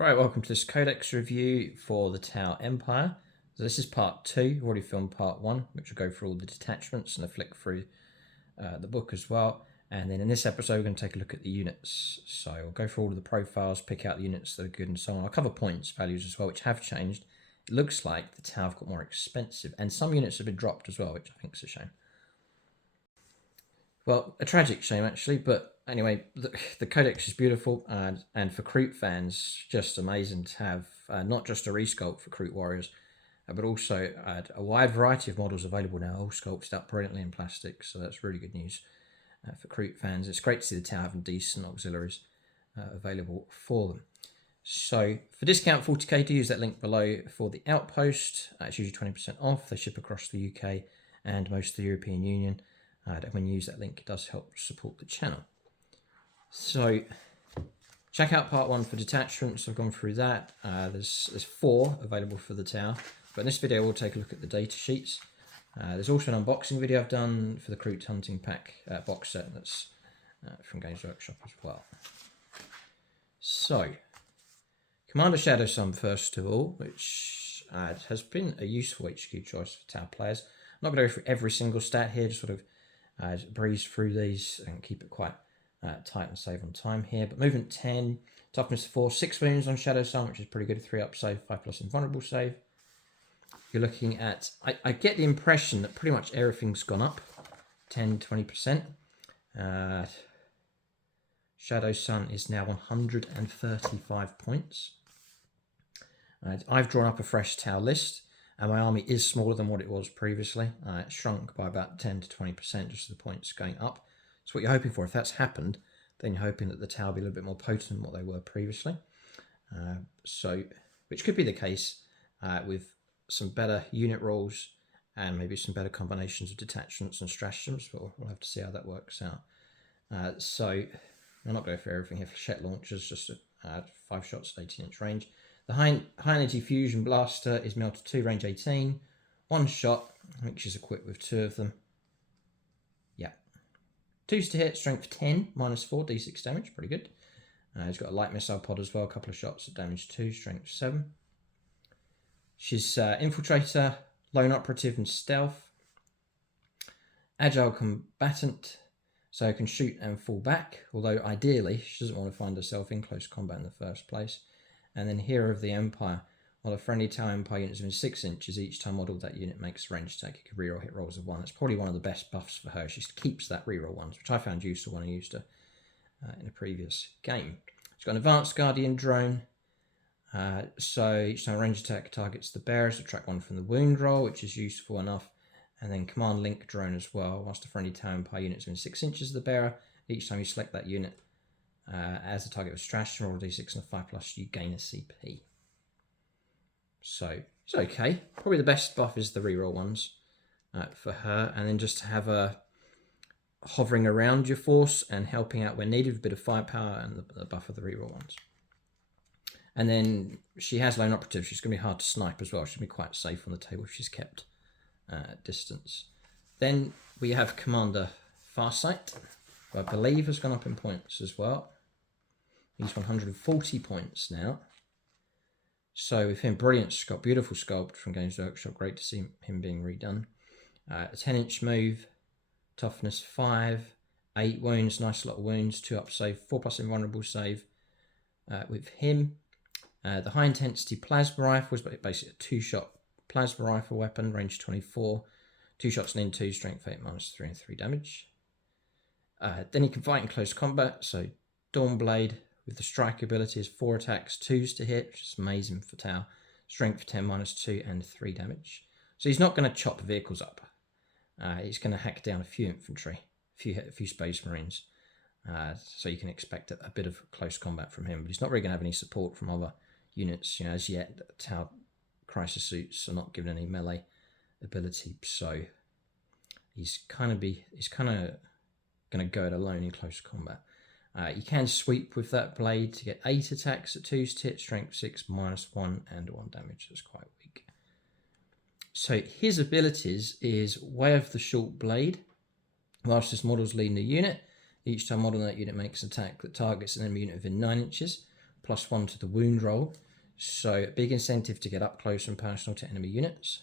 Right, welcome to this Codex review for the Tau Empire. So this is part 2. We've already filmed part 1, which will go through all the detachments and a flick through the book as well. And then in this episode, we're going to take a look at the units. So we'll go through all of the profiles, pick out the units that are good and so on. I'll cover points, values as well, which have changed. It looks like the Tau have got more expensive, and some units have been dropped as well, which I think is a shame. Well, a tragic shame actually, but anyway, the Codex is beautiful, and for Kroot fans, just amazing to have not just a resculpt for Kroot warriors, but also a wide variety of models available now, all sculpted up brilliantly in plastic, so that's really good news for Kroot fans. It's great to see the Tau having decent auxiliaries available for them. So for discount 40k, do use that link below for the Outpost. It's usually 20% off. They ship across the UK and most of the European Union. When you use that link, it does help support the channel. So check out part 1 for detachments. I've gone through that. There's 4 available for the Tau, but in this video we'll take a look at the data sheets. There's also an unboxing video I've done for the Kroot Hunting Pack box set that's from Games Workshop as well. So Commander Shadowsun first of all, which has been a useful HQ choice for Tau players. I'm not going to go through every single stat here, just sort of breeze through these and keep it quite tight and save on time here. But movement 10, toughness 4, 6 wounds on Shadowsun, which is pretty good. 3 up save, 5+ invulnerable save. You're looking at, I get the impression that pretty much everything's gone up 10-20%. Shadowsun is now 135 points. I've drawn up a fresh Tau list, and my army is smaller than what it was previously. It shrunk by about 10-20% just the points going up. So what you're hoping for, if that's happened, then you're hoping that the Tau will be a little bit more potent than what they were previously. Which could be the case with some better unit rolls and maybe some better combinations of detachments and stratagems, but we'll have to see how that works out. So I'm not going to go through everything here. Flechette launchers, just 5 shots at 18-inch range. The high energy fusion blaster is melted 2, range 18, 1 shot, which is equipped with 2 of them. Yeah. 2s to hit, strength 10, -4, d6 damage, pretty good. He's got a light missile pod as well, a couple of shots at damage 2, strength 7. She's infiltrator, lone operative and stealth. Agile combatant, so can shoot and fall back, although ideally she doesn't want to find herself in close combat in the first place. And then Hero of the Empire. While a friendly Tau Empire unit is within 6 inches, each time modelled that unit makes a range attack. You can reroll hit rolls of 1. It's probably one of the best buffs for her. She keeps that reroll ones, which I found useful when I used her in a previous game. She's got an advanced Guardian drone. So each time a range attack targets the bearer, subtract 1 from the wound roll, which is useful enough. And then Command Link drone as well. Whilst a friendly Tau Empire unit is within 6 inches of the bearer, each time you select that unit as a target of stratagem, roll a d6 and a 5+, you gain a CP. So it's okay. Probably the best buff is the reroll ones for her, and then just to have her hovering around your force and helping out when needed with a bit of firepower, and the buff of the reroll ones. And then she has lone operative. She's going to be hard to snipe as well. She'll be quite safe on the table if she's kept at distance. Then we have Commander Farsight, who I believe has gone up in points as well. He's 140 points now. So with him, brilliant sculpt, beautiful sculpt from Games Workshop. Great to see him being redone. A 10-inch move, toughness 5, 8 wounds, nice lot of wounds, 2 up save, 4+ invulnerable save with him. The high intensity plasma rifle is basically a 2-shot plasma rifle weapon, range 24, 2 shots and in 2, strength 8, -3 and 3 damage. Then he can fight in close combat, so Dawnblade with the strike ability is 4 attacks, 2s to hit, which is amazing for Tau. Strength 10, -2 and 3 damage. So he's not going to chop vehicles up. He's going to hack down a few infantry, a few space marines. So you can expect a bit of close combat from him, but he's not really going to have any support from other units. As yet, Tau crisis suits are not given any melee ability, so he's kind of going to go it alone in close combat. You can sweep with that blade to get 8 attacks at 2s to hit, strength 6, -1 and 1 damage. That's quite weak. So his abilities is Way of the Short Blade. Whilst this model's leading the unit, each time model in that unit makes an attack that targets an enemy unit within 9 inches, +1 to the wound roll. So a big incentive to get up close and personal to enemy units.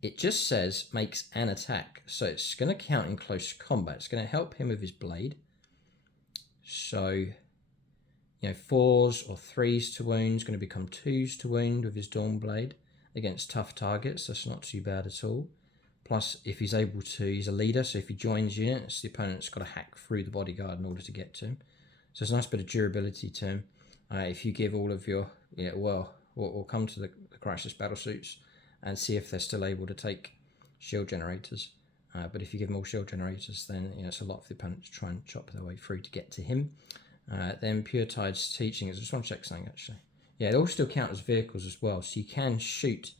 It just says makes an attack. So it's going to count in close combat. It's going to help him with his blade. So, you know, 4s or 3s to wound is going to become 2s to wound with his Dawn Blade against tough targets. That's not too bad at all. Plus, if he's able to, he's a leader, so if he joins units, the opponent's got to hack through the bodyguard in order to get to him. So it's a nice bit of durability to him. If you give all of your, well, we'll come to the Crisis battle suits and see if they're still able to take shield generators. But if you give them all shield generators, then it's a lot for the opponent to try and chop their way through to get to him. Then Pure Tide's teachings. I just want to check something actually. Yeah, they all still count as vehicles as well, so you can shoot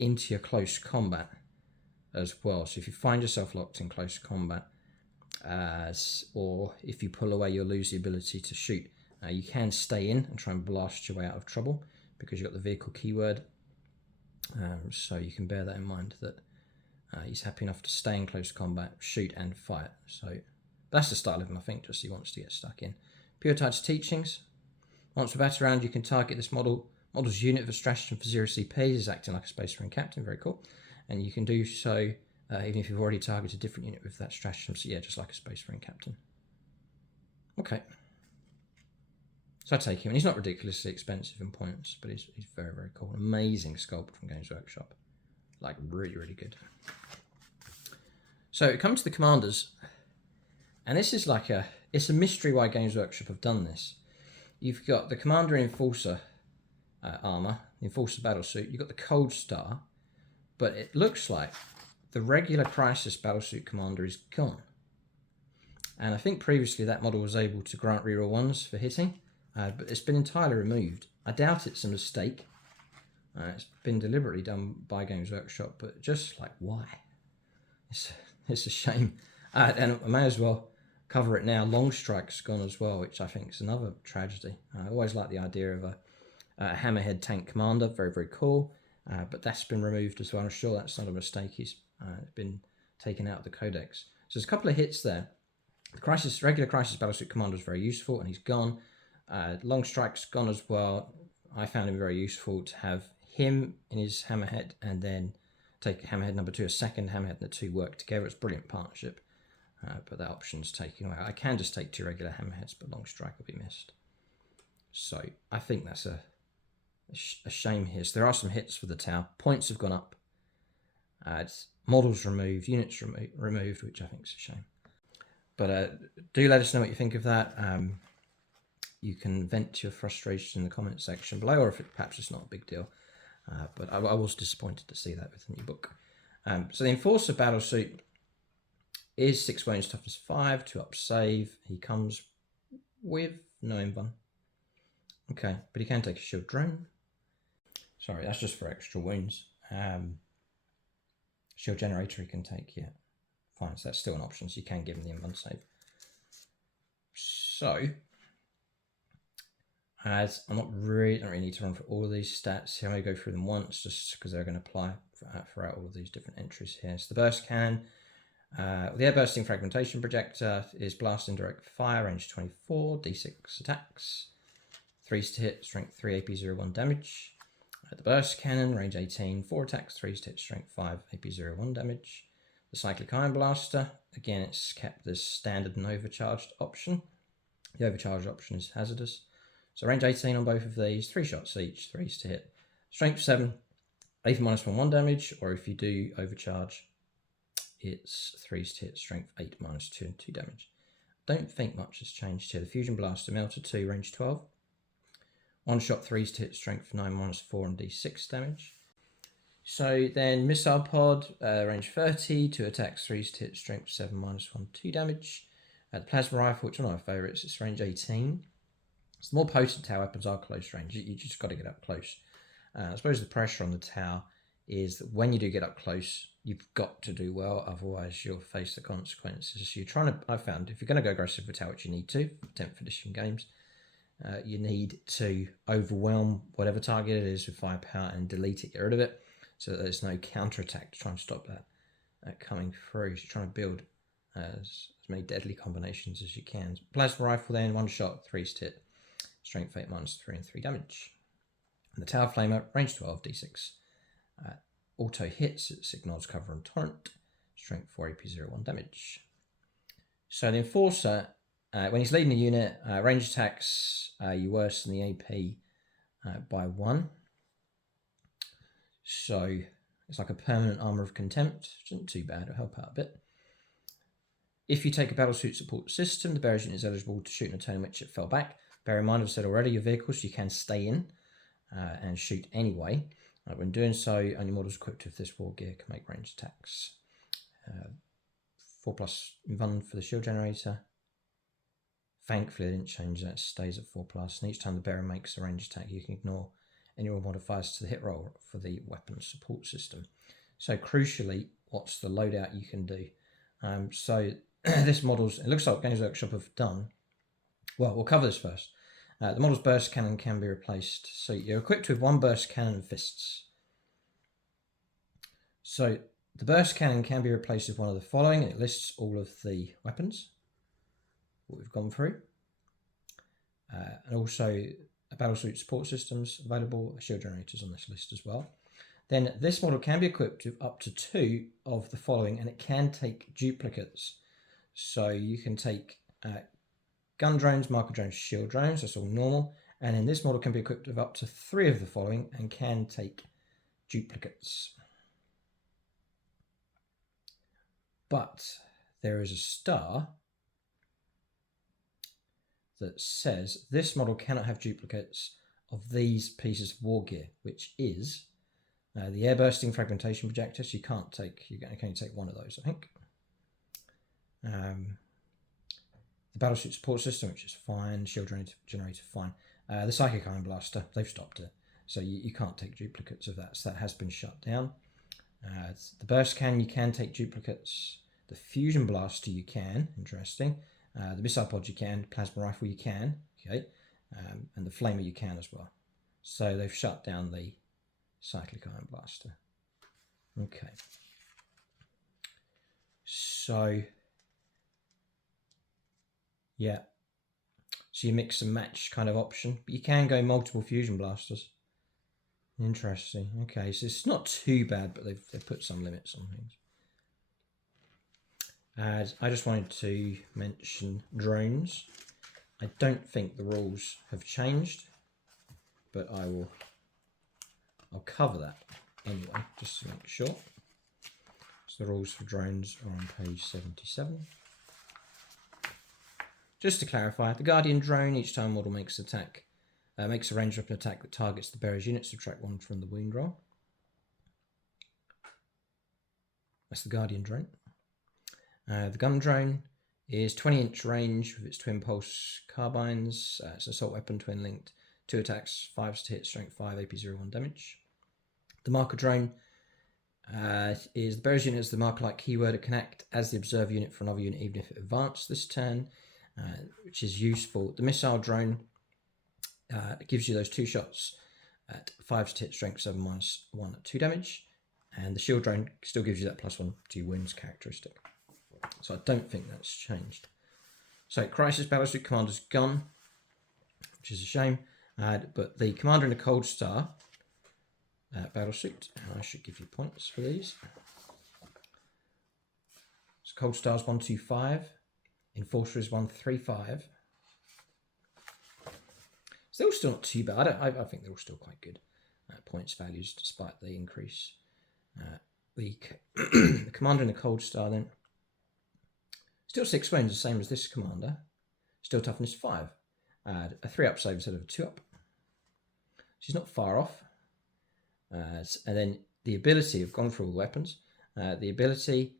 into your close combat as well. So if you find yourself locked in close combat, or if you pull away, you'll lose the ability to shoot. You can stay in and try and blast your way out of trouble because you've got the vehicle keyword. So you can bear that in mind, that he's happy enough to stay in close combat, shoot and fight. So that's the style of him, I think, just he wants to get stuck in. Pure Tide's teachings. Once we're battle around, you can target this model's unit with a stratagem for 0 CP. Is acting like a Space Marine captain, very cool. And you can do so even if you've already targeted a different unit with that stratagem. So yeah, just like a Space Marine captain. Okay. So I take him, and he's not ridiculously expensive in points, but he's very, very cool. Amazing sculpt from Games Workshop. Like, really, really good. So it comes to the commanders, and this is like it's a mystery why Games Workshop have done this. You've got the Commander Enforcer armor, the Enforcer battlesuit. You've got the Cold Star, but it looks like the regular Crisis battlesuit commander is gone. And I think previously that model was able to grant reroll 1s for hitting, but it's been entirely removed. I doubt it's a mistake. It's been deliberately done by Games Workshop, but just like, why? It's a shame. And I may as well cover it now. Long Strike's gone as well, which I think is another tragedy. I always like the idea of a Hammerhead tank commander, very, very cool. But that's been removed as well. I'm sure that's not a mistake. He's been taken out of the Codex. So there's a couple of hits there. The regular Crisis battlesuit commander is very useful, and he's gone. Long Strike's gone as well. I found him very useful to have him in his Hammerhead, and then take Hammerhead number 2, a second Hammerhead, and the 2 work together. It's a brilliant partnership. But that option's taken away. I can just take 2 regular Hammerheads, but Long Strike will be missed. So I think that's a shame here. So there are some hits for the tower. Points have gone up. Models removed, units removed, which I think is a shame. But do let us know what you think of that. You can vent your frustration in the comment section below, or if perhaps it's not a big deal. But I was disappointed to see that with the new book. So the Enforcer battlesuit is 6 wounds, toughness 5, 2 up save. He comes with no invuln. Okay, but he can take a shield drone. Sorry, that's just for extra wounds. Shield generator he can take, yeah. Fine, so that's still an option, so you can give him the invuln save. So, as I don't really need to run for all of these stats. I'm going to go through them once, just because they're going to apply throughout all of these different entries here. So the burst cannon, the air bursting fragmentation projector is blast and direct fire, range 24, d6 attacks, 3s to hit, strength 3, AP01 damage. The burst cannon, range 18, 4 attacks, 3s to hit, strength 5, AP01 damage. The cyclic iron blaster, again it's kept the standard and overcharged option. The overcharged option is hazardous. So range 18 on both of these, 3 shots each, 3s to hit, strength 7, AP -1 damage, or if you do overcharge, it's 3s to hit, strength 8 -2 and 2 damage. Don't think much has changed here. The fusion blaster melted 2, range 12. 1 shot, 3s to hit, strength 9 -4 and d6 damage. So then missile pod, range 30, 2 attacks, 3s to hit, strength 7 -1, 2 damage. The plasma rifle, which is one of my favourites, it's range 18. It's the more potent tower weapons are close range. You just got to get up close. I suppose the pressure on the tower is that when you do get up close, you've got to do well, otherwise you'll face the consequences. So you're trying to, I found, if you're going to go aggressive with tower, which you need to, 10th edition games, you need to overwhelm whatever target it is with firepower and delete it, get rid of it, so that there's no counterattack to try and stop that coming through. So you're trying to build as many deadly combinations as you can. Plasma rifle then, 1 shot, 3 hit, strength 8 -3 and 3 damage. And the Tower Flamer, range 12, d6. Auto hits, it signals cover and torrent, strength 4, AP 0, 1 damage. So the Enforcer, when he's leading a unit, range attacks, you worsen the AP by 1. So it's like a permanent armor of contempt, which isn't too bad, it'll help out a bit. If you take a battlesuit support system, the bearer's unit is eligible to shoot in a turn in which it fell back. Bear in mind, I've said already, your vehicles, you can stay in and shoot anyway. When doing so, only models equipped with this war gear can make ranged attacks. 4+ invuln for the shield generator. Thankfully, I didn't change that, it stays at 4+. And each time the bearer makes a ranged attack, you can ignore any roll modifiers to the hit roll for the weapon support system. So crucially, what's the loadout you can do? So this model's, it looks like Games Workshop have done, well, we'll cover this first. The model's burst cannon can be replaced. So you're equipped with 1 burst cannon and fists. So the burst cannon can be replaced with one of the following. It lists all of the weapons, what we've gone through. And also battlesuit support systems available, shield generators on this list as well. Then this model can be equipped with up to 2 of the following, and it can take duplicates. So you can take gun drones, marker drones, shield drones, that's all normal. And then this model can be equipped with up to 3 of the following and can take duplicates. But there is a star that says this model cannot have duplicates of these pieces of war gear, which is the air bursting fragmentation projector. So you can only take 1 of those, I think. The battlesuit support system, which is fine. Shield generator, fine. The psychic iron blaster, they've stopped it, so you can't take duplicates of that. So that has been shut down. The burst cannon, you can take duplicates. The fusion blaster, you can. Interesting. The missile pod, you can. Plasma rifle, you can. Okay, and the flamer, you can as well. So they've shut down the cyclic iron blaster. Okay. So yeah, so you mix and match kind of option, but you can go multiple fusion blasters. Interesting. Okay, so it's not too bad, but they've put some limits on things. I just wanted to mention drones. I don't think the rules have changed, but I'll cover that anyway, just to make sure. So the rules for drones are on page 77. Just to clarify, the Guardian drone, each time a model makes an attack, makes a ranged weapon attack that targets the bearer's unit, subtract 1 from the wound roll. That's the Guardian drone. The gun drone is 20-inch range with its twin pulse carbines. It's an assault weapon, twin linked, 2 attacks, 5 to hit, strength 5, AP 0, 1 damage. The marker drone is the bearer's unit has the marker-like keyword. It can act as the observer unit for another unit, even if it advanced this turn, which is useful. The missile drone gives you those 2 shots at 5 to hit, strength 7 -1 at 2 damage. And the shield drone still gives you that +1 to your wounds characteristic. So I don't think that's changed. So Crisis Battlesuit Commander's gun, which is a shame, but the Commander in the Cold Star Battlesuit, and I should give you points for these. So Cold Star's 125, Enforcer is 135. So they're still not too bad. I think they're all still quite good points values despite the increase. The Commander in the Cold Star then, still 6 wounds, the same as this Commander. Still toughness 5. A 3-up save instead of a 2-up. She's not far off. And then the ability, I've gone through all the weapons. The ability,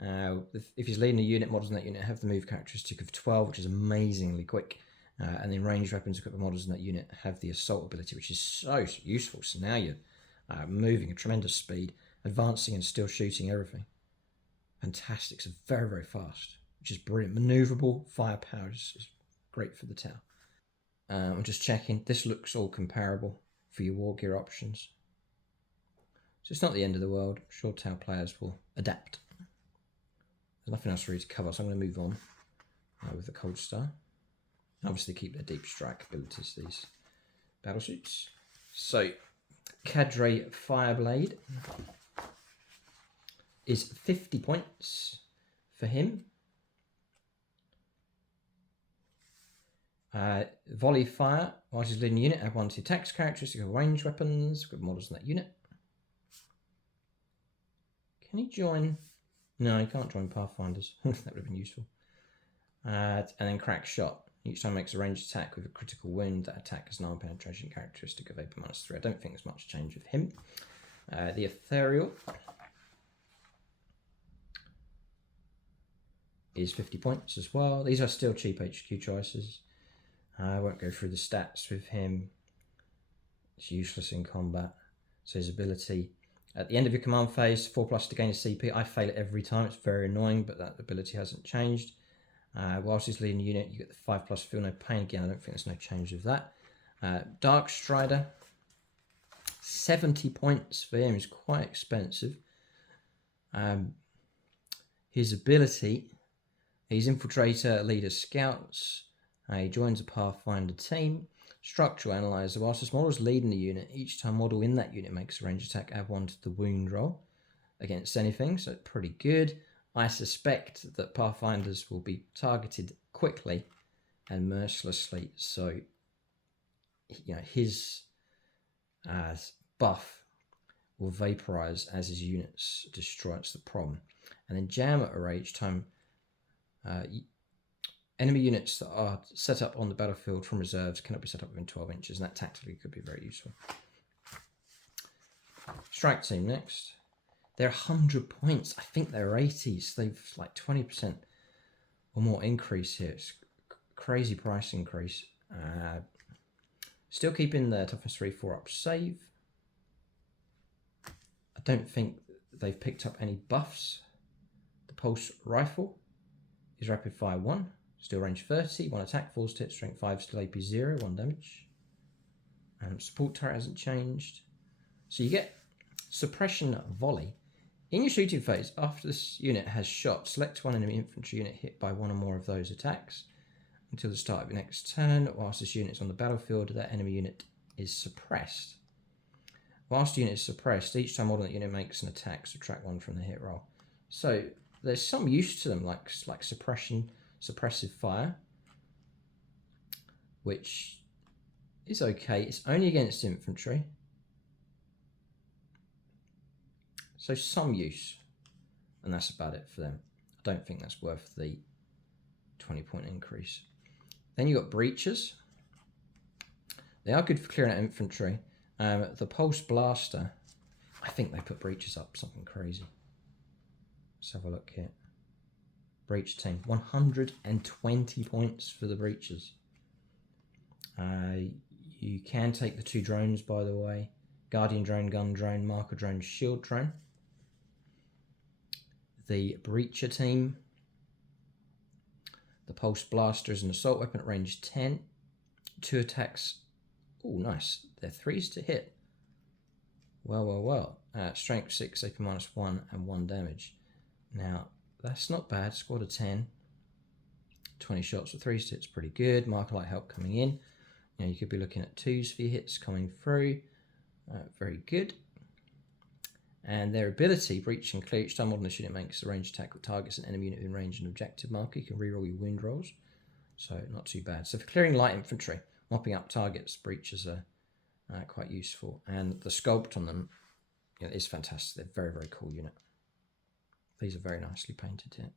if he's leading a unit, models in that unit have the move characteristic of 12, which is amazingly quick. And then ranged weapons equipped with models in that unit have the assault ability, which is so useful. So now you're moving at tremendous speed, advancing and still shooting everything. Fantastic. So very, very fast, which is brilliant. Maneuverable, firepower is great for the tower. I'm just checking. This looks all comparable for your war gear options. So it's not the end of the world. I'm sure tower players will adapt. there's nothing else really to cover, so I'm going to move on with the Cold Star. And obviously keep their deep strike abilities, these battle suits. So, Cadre Fireblade is 50 points for him. Volley Fire, whilst he's leading the unit, add 1 to attacks characteristic of ranged weapons. Good models in that unit. Can he join? No, he can't join Pathfinders. That would have been useful. And then Crack Shot. Each time makes a ranged attack with a critical wound. That attack has an arm penetration characteristic of AP -3. I don't think there's much change with him. The Ethereal is 50 points as well. These are still cheap HQ choices. I won't go through the stats with him. It's useless in combat. So his ability, at the end of your command phase, 4+ to gain a CP. I fail it every time. It's very annoying, but that ability hasn't changed. Whilst he's leading the unit, you get the 5+ feel no pain. Again, I don't think there's no change with that. Dark Strider, 70 points for him is quite expensive. His ability, he's Infiltrator, Leader, Scouts. He joins a Pathfinder team. Structural Analyzer. Whilst this model is leading the unit, each time model in that unit makes a ranged attack, add 1 to the wound roll against anything, so it's pretty good. I suspect that Pathfinders will be targeted quickly and mercilessly, so his buff will vaporize as his units destroy. It's the problem. And then Jam at a rage time. Enemy units that are set up on the battlefield from reserves cannot be set up within 12 inches, and that tactically could be very useful. Strike Team next. They're 100 points. I think they're 80, so they've like 20% or more increase here. It's crazy price increase. Still keeping the toughness 3/4 up save. I don't think they've picked up any buffs. The Pulse Rifle is rapid fire 1. Still range 30, 1 attack, 4 hit, strength 5, still AP 0, 1 damage. Support turret hasn't changed. So you get Suppression Volley. In your shooting phase, after this unit has shot, select one enemy infantry unit hit by 1 or more of those attacks until the start of your next turn. Whilst this unit is on the battlefield, that enemy unit is suppressed. Whilst the unit is suppressed, each time model that unit makes an attack, subtract 1 from the hit roll. So there's some use to them, like suppressive fire, which is okay. It's only against infantry, so some use, and that's about it for them. I don't think that's worth the 20-point increase. Then you got Breachers. They are good for clearing out infantry. The Pulse Blaster, I think they put Breachers up something crazy. Let's have a look here. Breach Team, 120 points for the Breachers. You can take the 2 drones, by the way. Guardian Drone, Gun Drone, Marker Drone, Shield Drone. The Breacher Team. The Pulse Blaster is an assault weapon at range 10. 2 attacks. Oh, nice. They're 3s to hit. Well. Strength 6, AP -1, and 1 damage. Now, that's not bad. Squad of 10. 20 shots with 3 hits, pretty good. Marker light help coming in. You could be looking at 2s for your hits coming through. Very good. And their ability, Breach and Clear. Each time model this unit makes a ranged attack that targets an enemy unit in range and objective marker, you can reroll your wound rolls. So not too bad. So for clearing light infantry, mopping up targets, Breachers are quite useful. And the sculpt on them is fantastic. They're very, very cool unit. These are very nicely painted here.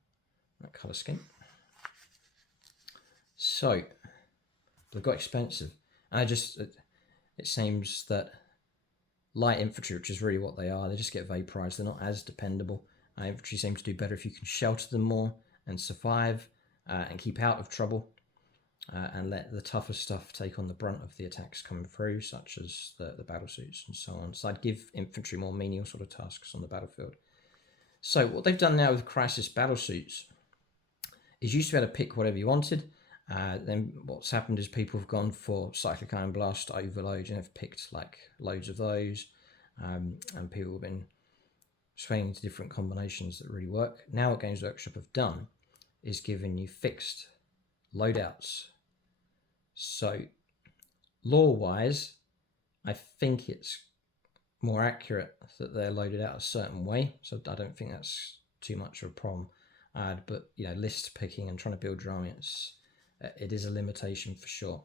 That colour scheme. So they've got expensive. It seems that light infantry, which is really what they are, they just get vaporized. They're not as dependable. Infantry seem to do better if you can shelter them more and survive and keep out of trouble and let the tougher stuff take on the brunt of the attacks coming through, such as the battle suits and so on. So I'd give infantry more menial sort of tasks on the battlefield. So what they've done now with Crisis battle suits is you used to be able to pick whatever you wanted. Then what's happened is people have gone for Cyclic Iron Blast Overload and have picked like loads of those. And people have been swaying into different combinations that really work. Now what Games Workshop have done is given you fixed loadouts. So lore-wise, I think it's more accurate that they're loaded out a certain way. So I don't think that's too much of a problem. But you know, list picking and trying to build your army, it is a limitation for sure.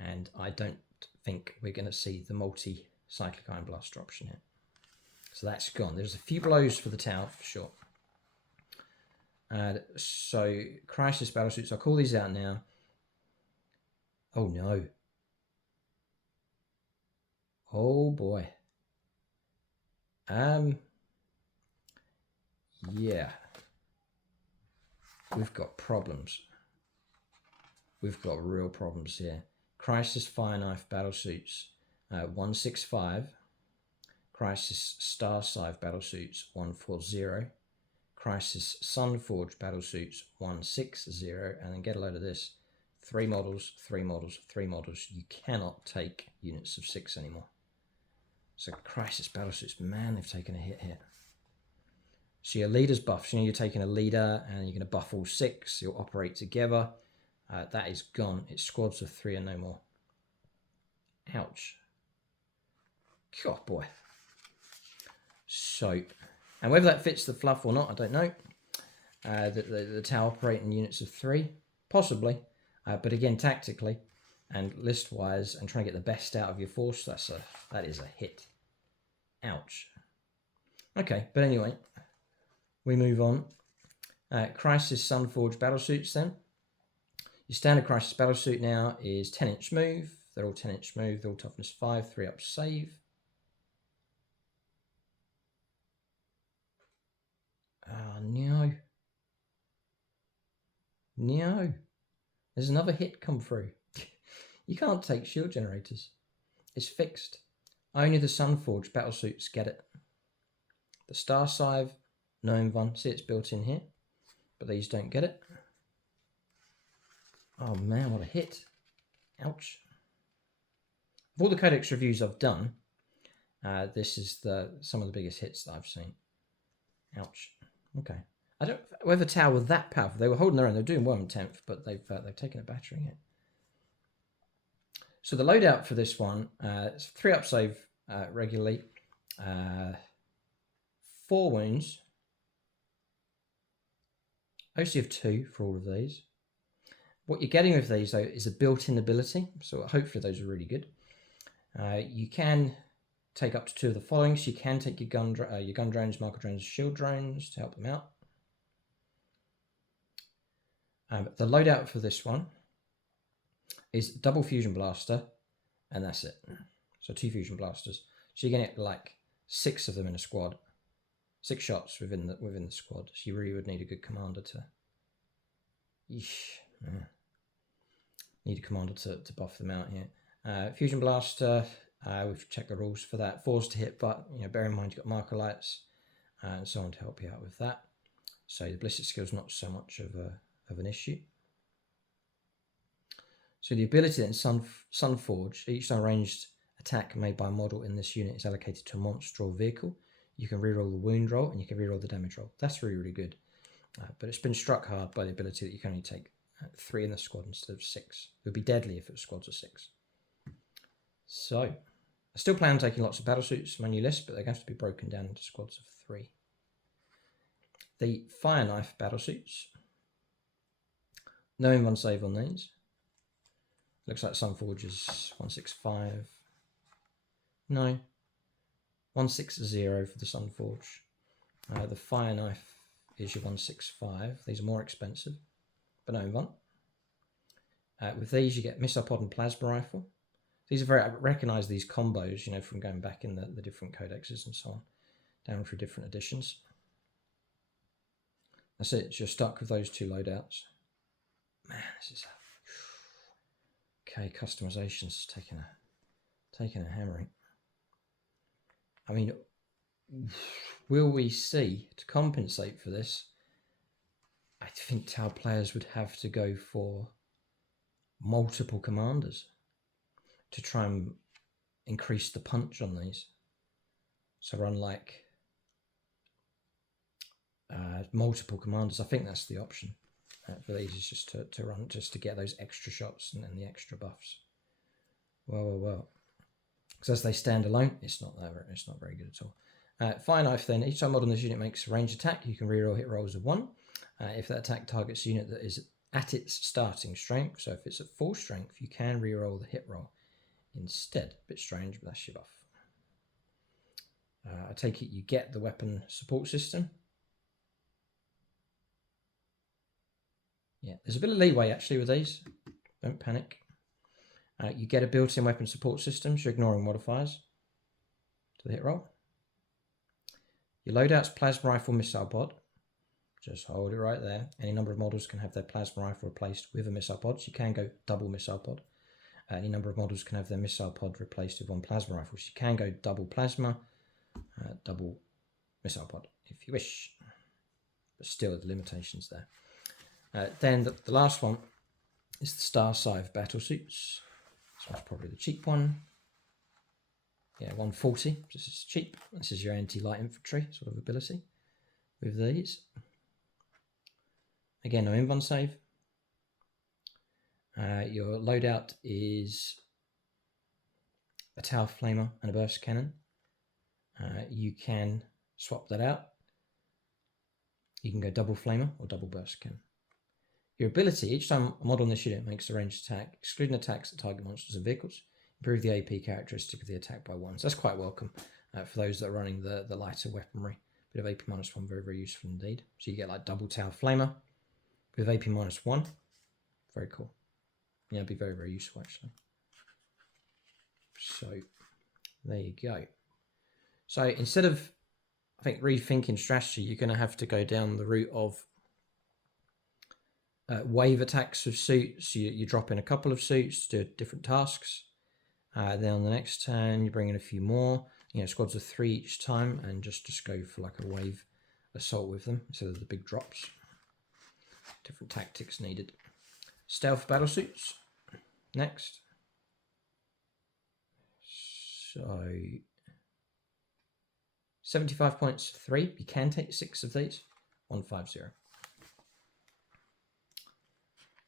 And I don't think we're going to see the multi-cyclic Iron Blaster option here. So that's gone. There's a few blows for the tower for sure. So Crisis Battlesuits, I'll call these out now. Oh no. Oh boy. Yeah. We've got problems. We've got real problems here. Crisis Fire Knife Battlesuits 165. Crisis Star Scythe Battlesuits 140. Crisis Sunforge Battlesuits 160. And then get a load of this. 3 models, 3 models, 3 models. You cannot take units of 6 anymore. So Crisis Battlesuits, man, they've taken a hit here. So your leader's buffs, you know, you're taking a leader and you're going to buff all 6. You'll operate together. That is gone. It's squads of 3 and no more. Ouch. God, boy. So, and whether that fits the fluff or not, I don't know. The tower operating units of 3, possibly. But again, tactically and list-wise, and trying to get the best out of your force, that is a hit. Ouch. Okay, but anyway, we move on. Crisis Sunforge Battlesuits then. Your standard Crisis Battlesuit now is 10-inch move. They're all 10-inch move. They're all toughness 5, 3-up save. Oh, no. No. There's another hit come through. You can't take shield generators. It's fixed. Only the Sunforge Battlesuits get it. The Star Scythe, no one. See, it's built in here. But these don't get it. Oh man, what a hit. Ouch. Of all the Codex reviews I've done, this is some of the biggest hits that I've seen. Ouch. Okay. I don't whether tower were that powerful. They were holding their own. They're doing well in 10th, but they've taken a battering hit. So the loadout for this one, it's 3-up save regularly, 4 wounds, OC of 2 for all of these. What you're getting with these though is a built-in ability, so hopefully those are really good. You can take up to 2 of the following. So you can take your gun drones, marker drones, shield drones to help them out. The loadout for this one is double fusion blaster, and that's it. So 2 fusion blasters. So you're getting like 6 of them in a squad, 6 shots within the squad. So you really would need a good commander to. Need a commander to buff them out here. Fusion blaster. We've checked the rules for that. 4s to hit, but you know, bear in mind you've got marker lights and so on to help you out with that. So the ballistic skill is not so much of an issue. So the ability then, Sunforge, each ranged attack made by a model in this unit is allocated to a monster or vehicle. You can reroll the wound roll and you can reroll the damage roll. That's really, really good. But it's been struck hard by the ability that you can only take 3 in the squad instead of 6. It would be deadly if it was squads of 6. So, I still plan on taking lots of battlesuits from my new list, but they have to be broken down into squads of 3. The Fire Knife battlesuits. No one save on these. Looks like Sunforge is 165. No. 160 for the Sunforge. The Fire Knife is your 165. These are more expensive, but no one. With these, you get Missile Pod and Plasma Rifle. These are I recognise these combos, you know, from going back in the different codexes and so on, down through different editions. That's it. So you're stuck with those 2 loadouts. Man, this is okay. Customization's taking a hammering. I mean, will we see, to compensate for this? I think Tau players would have to go for multiple commanders to try and increase the punch on these. So run like multiple commanders. I think that's the option for these, is just to run, just to get those extra shots and then the extra buffs. Well. Because as they stand alone, it's not very good at all. Fire knife then. Each time mod on this unit makes a ranged attack, you can reroll hit rolls of 1. If that attack targets a unit that is at its starting strength, so if it's at full strength, you can reroll the hit roll instead. A bit strange, but that's your buff. I take it you get the weapon support system. Yeah, there's a bit of leeway actually with these. Don't panic. You get a built-in weapon support system, so you're ignoring modifiers to the hit roll. Your loadout's plasma rifle missile pod. Just hold it right there. Any number of models can have their plasma rifle replaced with a missile pod, so you can go double missile pod. Any number of models can have their missile pod replaced with one plasma rifle, so you can go double plasma, double missile pod if you wish. But still, the limitations there. Then the last one is the Star Scythe battle suits. So that's probably the cheap one. Yeah, 140. This is cheap. This is your anti-light infantry sort of ability with these. Again, no invuln save. Your loadout is a tower flamer and a burst cannon. You can swap that out. You can go double flamer or double burst cannon. Your ability, each time a model in this unit makes a ranged attack, excluding attacks that target monsters and vehicles, improve the AP characteristic of the attack by 1. So that's quite welcome for those that are running the lighter weaponry. Bit of AP -1, very, very useful indeed. So you get like double tower flamer with AP -1. Very cool. Yeah, it'd be very, very useful actually. So there you go. So instead of, I think, rethinking strategy, you're going to have to go down the route of wave attacks with suits. You drop in a couple of suits to do different tasks. Then on the next turn, you bring in a few more. Squads of 3 each time, and just go for like a wave assault with them instead of the big drops. Different tactics needed. Stealth battle suits. Next. So 75 points for 3. You can take 6 of these. 150.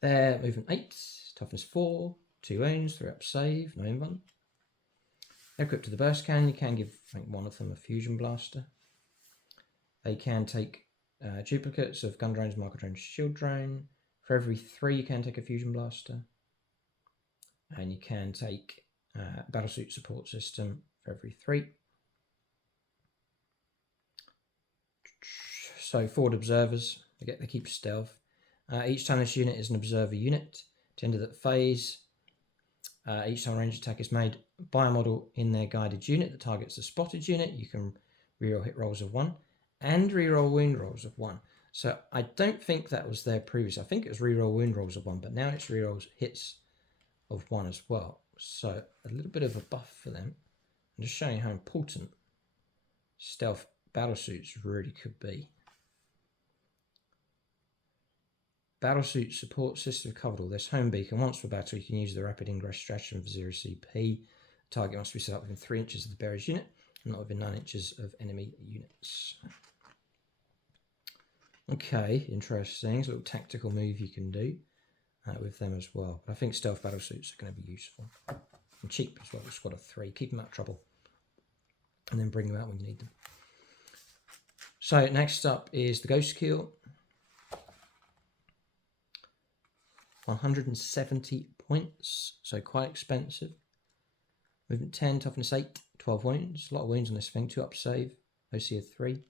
They're movement 8, toughness 4, 2 wounds, 3 up save, no invuln. They're equipped to the burst cannon. You can give, I think, one of them a fusion blaster. They can take duplicates of gun drones, marker drone, shield drone. For every 3, you can take a fusion blaster. And you can take battlesuit support system for every 3. So forward observers, they keep stealth. Each time this unit is an observer unit, to end of that phase, each time a ranged attack is made by a model in their guided unit that targets the spotted unit, you can reroll hit rolls of 1 and reroll wound rolls of 1. So I don't think that was there previously. I think it was reroll wound rolls of 1, but now it's rerolls hits of 1 as well. So a little bit of a buff for them. I'm just showing you how important stealth battlesuits really could be. Battlesuit support system covered all this. Home beacon. Once per battle, you can use the rapid ingress stratagem for 0 CP. Target must be set up within 3 inches of the bearer's unit, and not within 9 inches of enemy units. Okay, interesting. It's a little tactical move you can do with them as well. But I think stealth battlesuits are going to be useful. And cheap as well. A squad of 3. Keep them out of trouble. And then bring them out when you need them. So next up is the Ghost Kill. 170 points, so quite expensive. Movement 10, toughness 8, 12 wounds. A lot of wounds on this thing. 2 up save, OC of 3.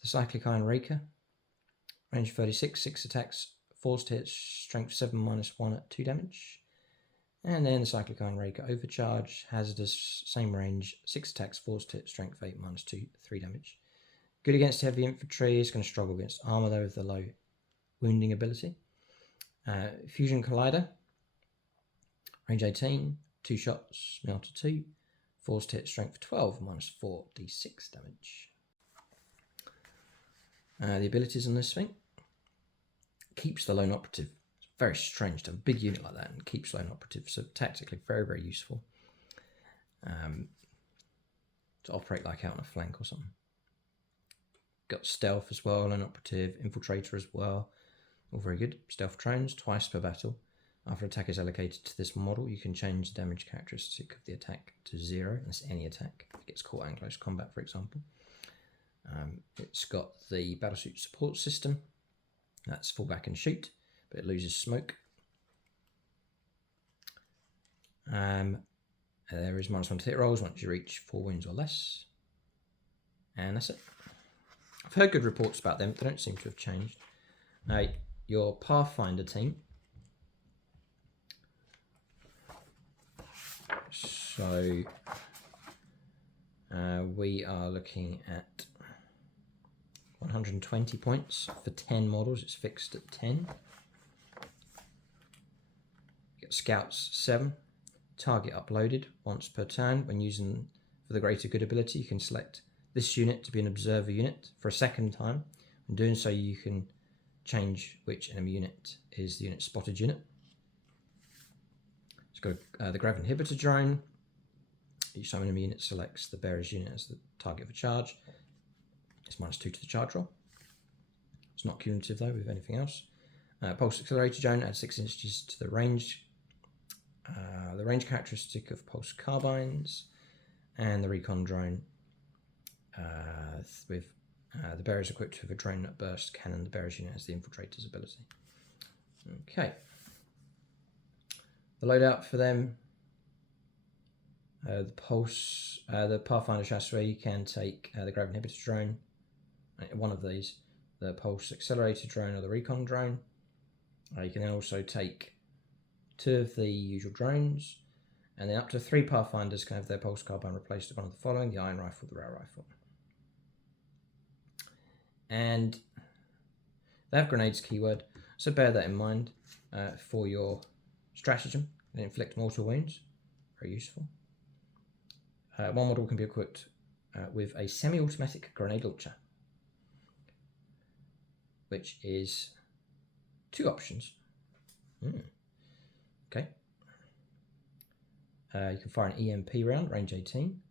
The Cyclic Iron Raker. Range 36, 6 attacks, forced hits, strength 7 -1 at 2 damage. And then the Cyclic Iron Raker Overcharge, hazardous, same range, 6 attacks, forced hit, strength 8 -2, 3 damage. Good against heavy infantry. It's going to struggle against armor though with the low wounding ability. Fusion Collider, range 18, 2 shots, melter 2, forced hit, strength 12, -4, d6 damage. The abilities on this thing. Keeps the lone operative. It's very strange to have a big unit like that and keeps lone operative, so tactically very, very useful. To operate like out on a flank or something. got stealth as well, an operative, infiltrator as well. All very good. Stealth drones, twice per battle. After attack is allocated to this model, you can change the damage characteristic of the attack to 0. That's any attack. If it gets caught in close combat, for example. It's got the battlesuit support system. That's fall back and shoot, but it loses smoke. There is -1 to hit rolls once you reach 4 wounds or less. And that's it. I've heard good reports about them, but they don't seem to have changed. Your Pathfinder team. So we are looking at 120 points for 10 models. It's fixed at 10. You get Scouts 7. Target uploaded once per turn. When using for the greater good ability, you can select this unit to be an observer unit for a second time. In doing so, you can change which enemy unit is the unit spotted unit. It's got the grav inhibitor drone. Each time an enemy unit selects the bearer's unit as the target of a charge, it's -2 to the charge roll. It's not cumulative though with anything else. Pulse accelerator drone adds 6 inches to the range. The range characteristic of pulse carbines, and the recon drone with the bearer is equipped with a drone burst cannon. The bearer's unit has the infiltrator's ability. Okay. The loadout for them, the Pathfinder Chasseur, you can take the grav inhibitor drone, one of these, the pulse accelerator drone or the recon drone. You can then also take 2 of the usual drones, and then up to 3 Pathfinders can have their pulse carbine replaced with one of the following: the iron rifle, the rail rifle. And they have grenades keyword, so bear that in mind for your stratagem. They inflict mortal wounds, very useful. One model can be equipped with a semi-automatic grenade launcher, which is 2 options. Okay. You can fire an EMP round, range 18.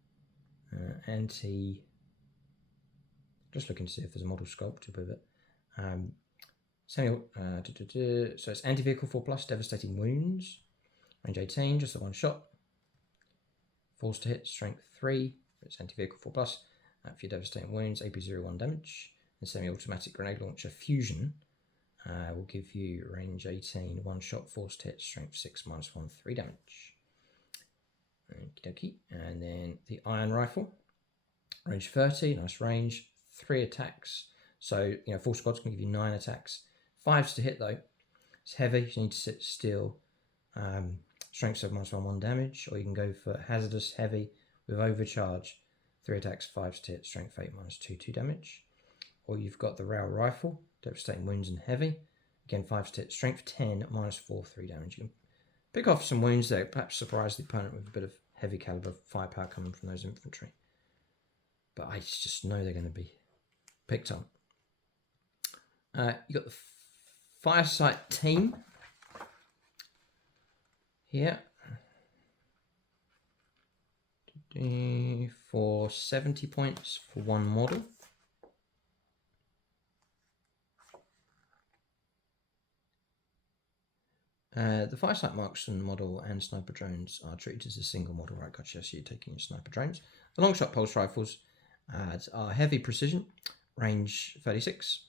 Just looking to see if there's a model sculpted with it. So it's anti-vehicle 4+, devastating wounds, range 18, just a 1 shot. Force to hit, strength 3. It's anti-vehicle 4+. For your devastating wounds, AP 0-1 damage. And semi-automatic grenade launcher fusion will give you range 18, 1 shot, force to hit, strength 6, -1, 3 damage. Okie dokie. And then the iron rifle, range 30, nice range, 3 attacks. So, full squads can give you 9 attacks. 5s to hit though. It's heavy, so you need to sit still. Strength 7, -1, 1 damage. Or you can go for hazardous heavy with overcharge. 3 attacks, 5s to hit, strength 8, -2, 2 damage. Or you've got the rail rifle, devastating wounds and heavy. Again, 5s to hit, strength 10, -4, 3 damage. You can pick off some wounds there, perhaps surprise the opponent with a bit of heavy caliber firepower coming from those infantry. But I just know they're going to be picked up. You've got the Farsight team here for 70 points for 1 model. The Farsight marksman model and sniper drones are treated as a single model, right? Gotcha. So you're taking your sniper drones. The long shot pulse rifles are heavy precision, range 36,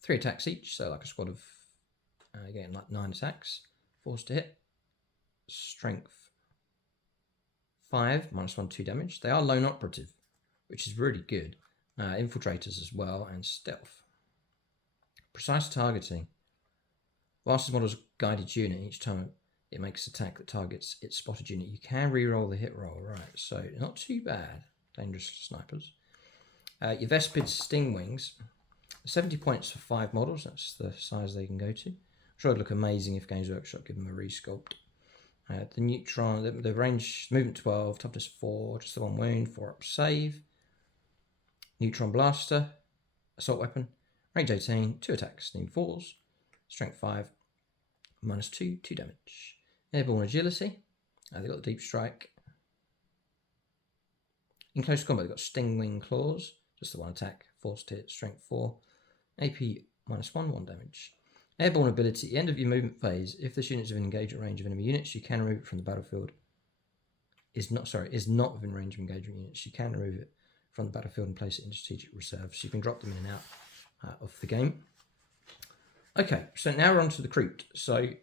3 attacks each, so like a squad of again like 9 attacks, force to hit, strength 5, -1, 2 damage. They are lone operative, which is really good. Infiltrators as well, and stealth. Precise targeting. Whilst this model is a guided unit, each time it makes an attack that targets its spotted unit, you can re-roll the hit roll, right? So not too bad. Dangerous snipers. Your Vespid Sting Wings, 70 points for 5 models. That's the size they can go to. I'm sure it'd look amazing if Games Workshop give them a resculpt. The Neutron, the range, movement 12, toughness 4, just the 1 wound, 4 up save. Neutron Blaster, assault weapon, range 18, 2 attacks, need 4s, strength 5, -2, 2 damage. Airborne agility, they've got the deep strike. In close combat, they've got Stingwing Claws, just the one attack, force to hit, strength 4, AP -1, 1 damage. Airborne ability, at the end of your movement phase, if this unit is within engagement range of enemy units, you can remove it from the battlefield. Is not within range of engagement units. You can remove it from the battlefield and place it in strategic reserve. So you can drop them in and out of the game. Okay, so now we're on to the Kroot. So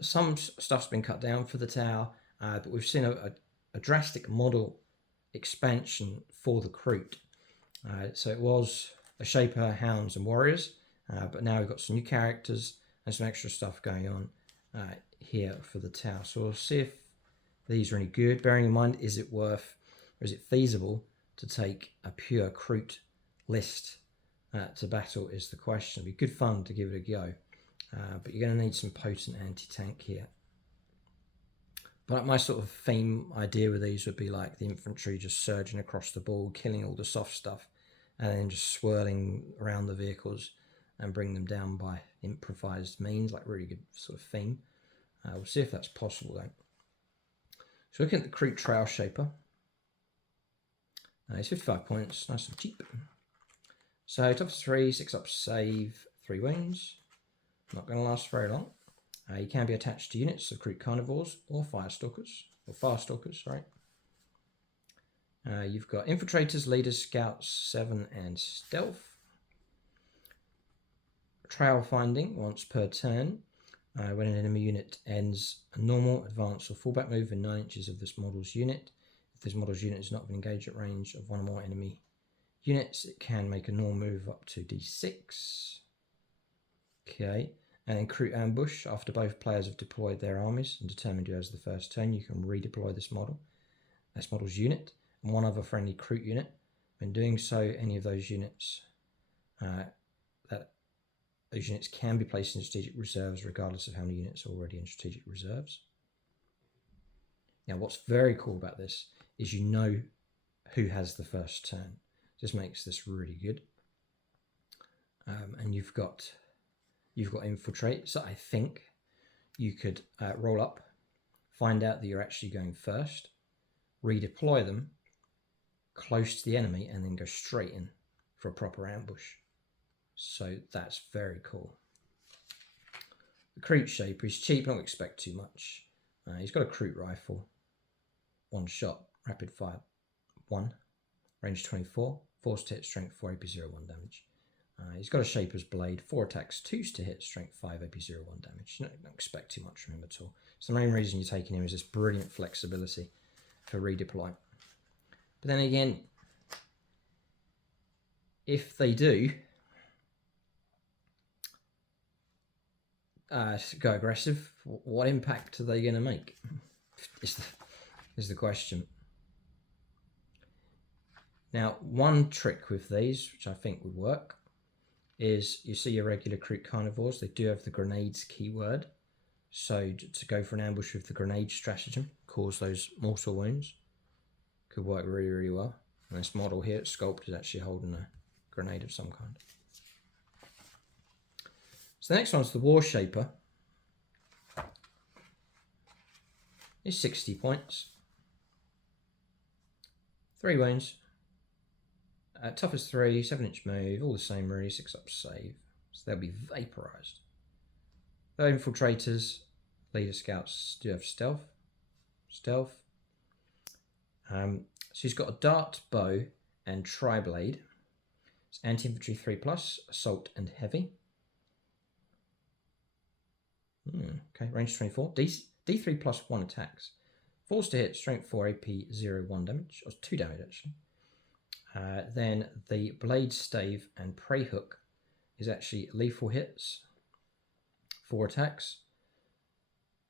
some stuff's been cut down for the tower, but we've seen a drastic model expansion for the Kroot. So it was a Shaper, Hounds and Warriors, but now we've got some new characters and some extra stuff going on here for the tower. So we'll see if these are any good. Bearing in mind, is it feasible to take a pure Kroot list to battle is the question. It'd be good fun to give it a go, but you're going to need some potent anti-tank here. But my sort of theme idea with these would be like the infantry just surging across the board, killing all the soft stuff, and then just swirling around the vehicles and bring them down by improvised means, like really good sort of theme. We'll see if that's possible though. So looking at the Kroot Trail Shaper, it's 55 points, nice and cheap. So top 3, 6 up save, 3 wounds. Not going to last very long. You can be attached to units of Kroot Carnivores or Farstalkers, sorry. You've got Infiltrators, Leaders, Scouts, 7 and Stealth. Trail Finding once per turn. When an enemy unit ends a normal, advance or fallback move in 9 inches of this model's unit. If this model's unit is not within engagement range of one or more enemy units, it can make a normal move up to D6. Okay, and then Kroot Ambush. After both players have deployed their armies and determined who has the first turn, you can redeploy this model's unit, and one other friendly Kroot unit. When doing so, any of those units those units can be placed in strategic reserves regardless of how many units are already in strategic reserves. Now what's very cool about this is you know who has the first turn. This makes this really good. And you've got Infiltrate, so I think you could roll up, find out that you're actually going first, redeploy them close to the enemy, and then go straight in for a proper ambush. So that's very cool. The Kroot Shaper is cheap, don't expect too much. He's got a Kroot rifle, 1 shot, rapid fire 1, range 24, force to hit, strength 4, AP 0, 1 damage. He's got a Shaper's Blade, 4 attacks, 2s to hit, strength 5, AP 0, 1 damage. Don't expect too much from him at all. So the main reason you're taking him is this brilliant flexibility for redeploy. But then again, if they do go aggressive, what impact are they going to make? Is the question. Now, one trick with these, which I think would work, is you see your regular Kroot Carnivores, they do have the grenades keyword. So to go for an ambush with the grenade stratagem, cause those mortal wounds, could work really, really well. And this model here, Sculpt, is actually holding a grenade of some kind. So the next one's the War Shaper. It's 60 points. 3 wounds. Toughest 3, 7-inch move, all the same really, 6 up save. So they'll be vaporized. Though Infiltrators, Leader Scouts do have stealth. So he's got a dart, bow, and tri-blade. It's anti-infantry 3+, assault and heavy. Okay, range 24. D3 plus 1 attacks. Force to hit, strength 4, AP 0, 1 damage. Or 2 damage actually. Then the Blade Stave and Prey Hook is actually lethal hits. 4 attacks.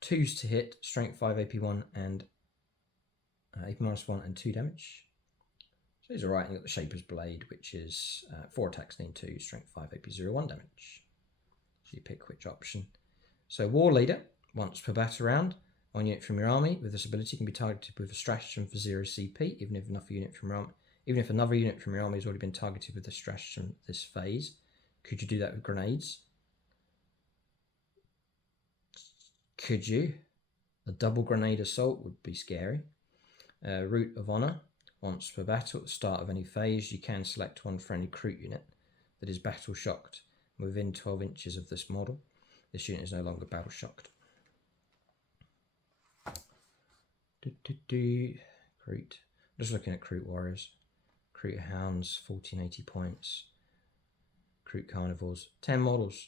2s to hit, strength 5, AP 1 and AP -1 and 2 damage. So these are right. You've got the Shaper's Blade, which is 4 attacks, need 2, strength 5, AP 0, 1 damage. So you pick which option. So War Leader, once per battle round, one unit from your army with this ability can be targeted with a stratagem for 0 CP, even if another unit from your army has already been targeted with a stratagem this phase. Could you do that with grenades? Could you? A double grenade assault would be scary. Root of Honor. Once per battle, at the start of any phase, you can select one friendly Kroot unit that is battle shocked within 12 inches of this model. This unit is no longer battle shocked. Kroot. Just looking at Kroot warriors. Kroot hounds, 1480 points. Kroot carnivores, 10 models,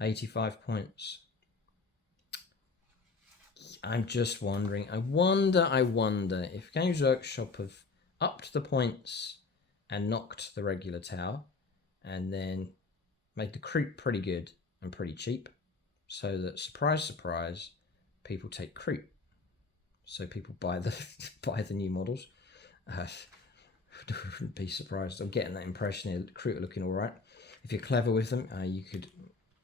85 points. I'm just wondering, I wonder if Games Workshop have upped the points and knocked the regular tower and then made the Kroot pretty good and pretty cheap, so that, surprise, surprise, people take Kroot. So people buy the new models. Wouldn't be surprised. I'm getting that impression here. Kroot are looking all right. If you're clever with them, you could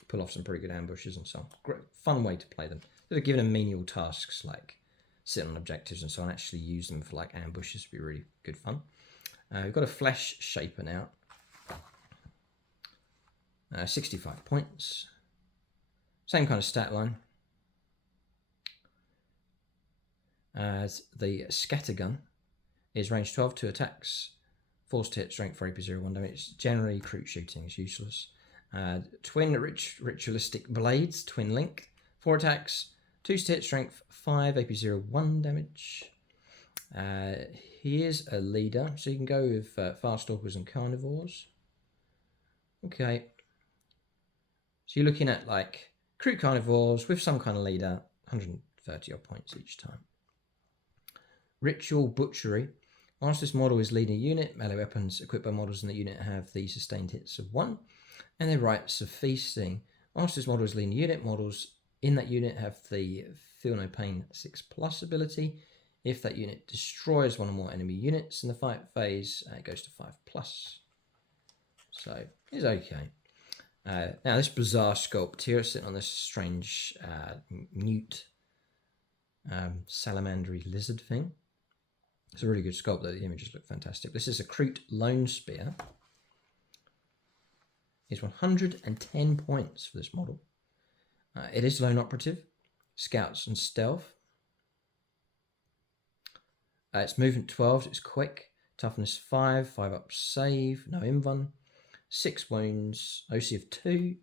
pull off some pretty good ambushes and so on. Great, fun way to play them. They're given them menial tasks like sit on objectives and so on. Actually use them for like ambushes would be really good fun. We've got a Flesh Shaper now. 65 points. Same kind of stat line as the Scattergun. Is range 12, 2 attacks, force to hit, strength 4 AP0, 1 damage. Generally, Kroot shooting is useless. Twin Ritualistic Blades, Twin Link, 4 attacks, 2 to hit, strength 5 AP0, 1 damage. He is a leader, so you can go with Farstalkers and Carnivores. Okay. So you're looking at like Kroot Carnivores with some kind of leader, 130 odd points each time. Ritual Butchery. Whilst this model is leading a unit, melee weapons equipped by models in the unit have the sustained hits of 1, and their rites of feasting. Whilst this model is leading a unit, models in that unit have the Feel No Pain 6+ ability. If that unit destroys one or more enemy units in the fight phase, it goes to 5+. So, it's okay. Now, this bizarre sculpt here, sitting on this strange newt salamandery lizard thing. It's a really good sculpt, though. The images look fantastic. This is a Kroot Lone Spear. It's 110 points for this model. It is lone operative, scouts and stealth. It's movement 12, so it's quick. Toughness 5, 5 up save, no invuln. 6 wounds, OC of 2.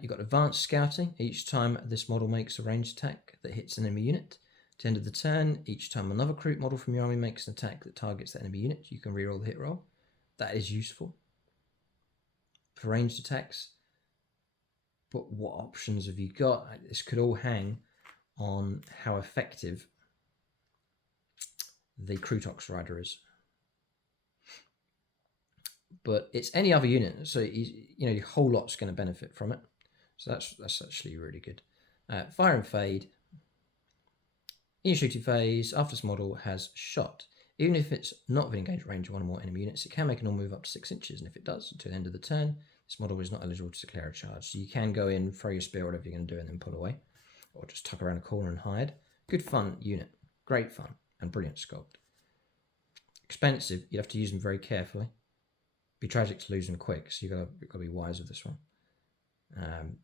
You've got advanced scouting. Each time this model makes a ranged attack that hits an enemy unit. At the end of the turn, each time another Kroot model from your army makes an attack that targets that enemy unit, you can reroll the hit roll. That is useful for ranged attacks. But what options have you got? This could all hang on how effective the Kroot Ox Rider is. But it's any other unit, so your whole lot's going to benefit from it. So that's actually really good. Fire and Fade. In your shooting phase, after this model has shot, even if it's not within engaged range of 1 or more enemy units, it can make a normal move up to 6 inches, and if it does, until the end of the turn, this model is not eligible to declare a charge. So you can go in, throw your spear, whatever you're going to do, and then pull away, or just tuck around a corner and hide. Good fun unit, great fun, and brilliant sculpt. Expensive, you have to use them very carefully. Be tragic to lose them quick, so you've got to be wise with this one.